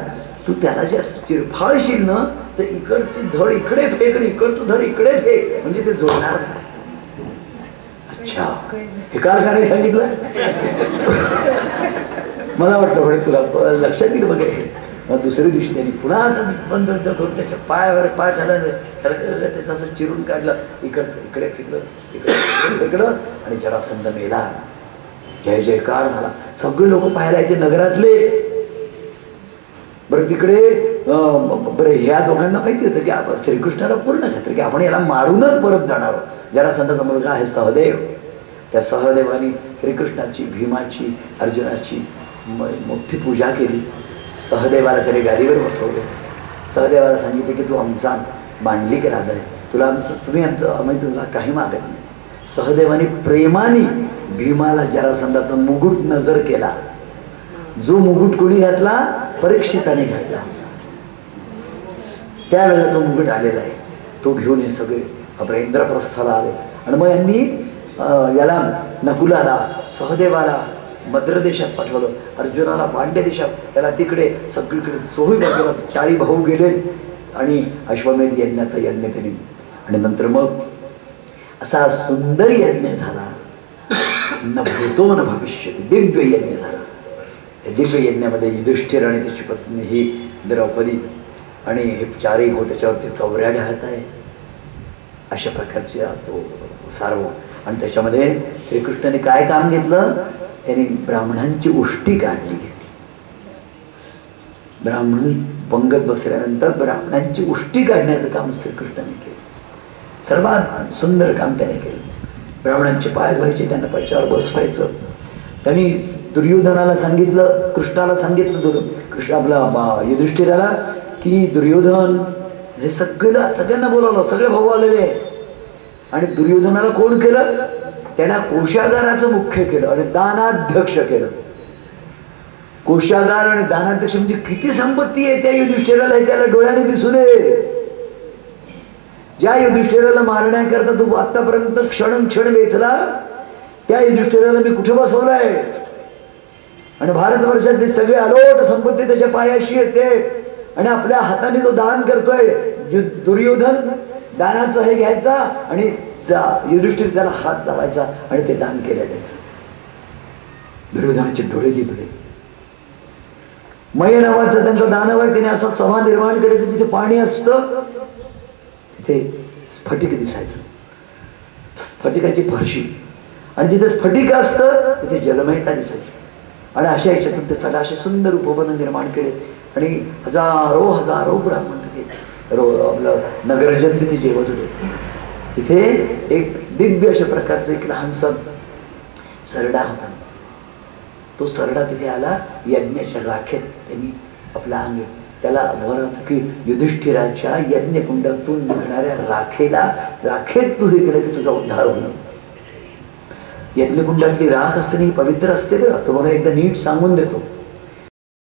तू त्याला जे चिरफाळशील ना, तर इकडची धड इकडे फेक आणि इकडचं धड इकडे फेक, म्हणजे ते जोडणार नाही. अच्छा, हे कारखाने सांगितलं. मला वाटलं म्हणे तुला लक्षात येईल वगैरे. मग दुसऱ्या दिवशी त्यांनी पुन्हा असं बंद करून त्याच्या पायावर पाय झाला, त्याचं असं चिरून काढलं, इकडचं इकडे फेकलं, इकडे फेकलं, आणि जरासंध मेला. जय जयकार झाला. सगळे लोक पाहायला यायचे नगरातले. बरं तिकडे बरं ह्या दोघांना माहिती होतं की श्रीकृष्णाला पूर्ण खात्री की आपण याला मारूनच परत जाणार. जरासंधाचा मुलगा आहे सहदेव. त्या सहदेवाने श्रीकृष्णाची, भीमाची, अर्जुनाची मोठी पूजा केली. सहदेवाला त्याने गादीवर बसवले. सहदेवाला सांगितलं की तू आमचा मांडलिक राजा आहे, तुम्ही आमचं आम्ही तुला काही मागत नाही. सहदेवाने प्रेमाने भीमाला जरासंधाचा मुकुट नजर केला. जो मुकुट कोणी घातला? परीक्षिताने घातला. त्यावेळेला तो मुकुट आलेला आहे. तो घेऊन हे सगळे आपल्या इंद्रप्रस्थाला आले. आणि मग यांनी याला नकुलाला, सहदेवाला मद्र देशात पाठवलं, अर्जुनाला पांड्य देशात, त्याला तिकडे सगळीकडे चोही बाजूला 4 भाऊ गेले आणि अश्वमेध यज्ञाचा यज्ञ केली. आणि नंतर मग असा सुंदर यज्ञ झाला. न भूतो न भविष्यती, दिव्य यज्ञ झाला. या दिव्य यज्ञामध्ये युधिष्ठिर आणि त्याची पत्नी ही द्रौपदी आणि हे 4 भाऊ त्याच्यावरती चौऱ्या ढाळत आहे. अशा प्रकारचे तो सार्व. आणि त्याच्यामध्ये श्रीकृष्णाने काय काम घेतलं? त्यांनी ब्राह्मणांची उष्टी काढली घेतली. ब्राह्मण पंगत बसल्यानंतर ब्राह्मणांची उष्टी काढण्याचं काम श्रीकृष्णाने केलं. सर्वात सुंदर काम त्याने केलं. ब्राह्मणांचे पाय धुवायचे, त्यांना पायावर बसवायचं. त्यांनी दुर्योधनाला सांगितलं, कृष्णाला सांगितलं, कृष्ण आपला युधिष्ठिराला की दुर्योधन हे सगळ्यांना बोलावलं, सगळे भाऊ आलेले. आणि दुर्योधनाला कोण केलं? त्याला कोशागाराचं मुख्य केलं आणि दानाध्यक्ष केलं. कोशागार आणि दानाध्यक्ष म्हणजे किती संपत्ती आहे त्या युधिष्ठिराला हे त्याला डोळ्याने दिसू दे. ज्या युधिष्ठिराला मारण्याकरता तू आतापर्यंत क्षण वेचला, त्या युधिष्ठिराला मी कुठे बसवलंय? आणि भारतवर्षातली सगळी अलोट संपत्ती त्याच्या पायाशी येते. आणि आपल्या हाताने जो दान करतोय दुर्योधन, दानाचं हे घ्यायचा आणि युधिष्ठिर त्याला हात लावायचा आणि ते दान केलं त्याचं. दुर्योधनाचे डोळे दिपले. मय नावाचं त्यांचं दानव आहे. त्याने असं सभा निर्माण केलं की तिथे पाणी असतं, तिथे स्फटिक दिसायचं, स्फटिकाची फरशी. आणि जिथे स्फटिक असतं तिथे जलमयता दिसायची. आणि अशा याच्यातून ते सगळं असे सुंदर उपवन निर्माण केले. आणि हजारो ब्राह्मण तिथे आपलं नगरजन तिथे जेवत होते. तिथे एक दिव्य अशा प्रकारचं एक लहानसा सरडा होता. तो सरडा तिथे आला. यज्ञाच्या राखेत त्यांनी आपला अंग, त्याला म्हणत की युधिष्ठिराच्या यज्ञकुंडातून निघणाऱ्या राखेत तू हे केलं की तुझा उद्धार होणं. यज्ञकुंडातली राख असते ही पवित्र असते बरं. तो मला एकदा नीट सांगून देतो.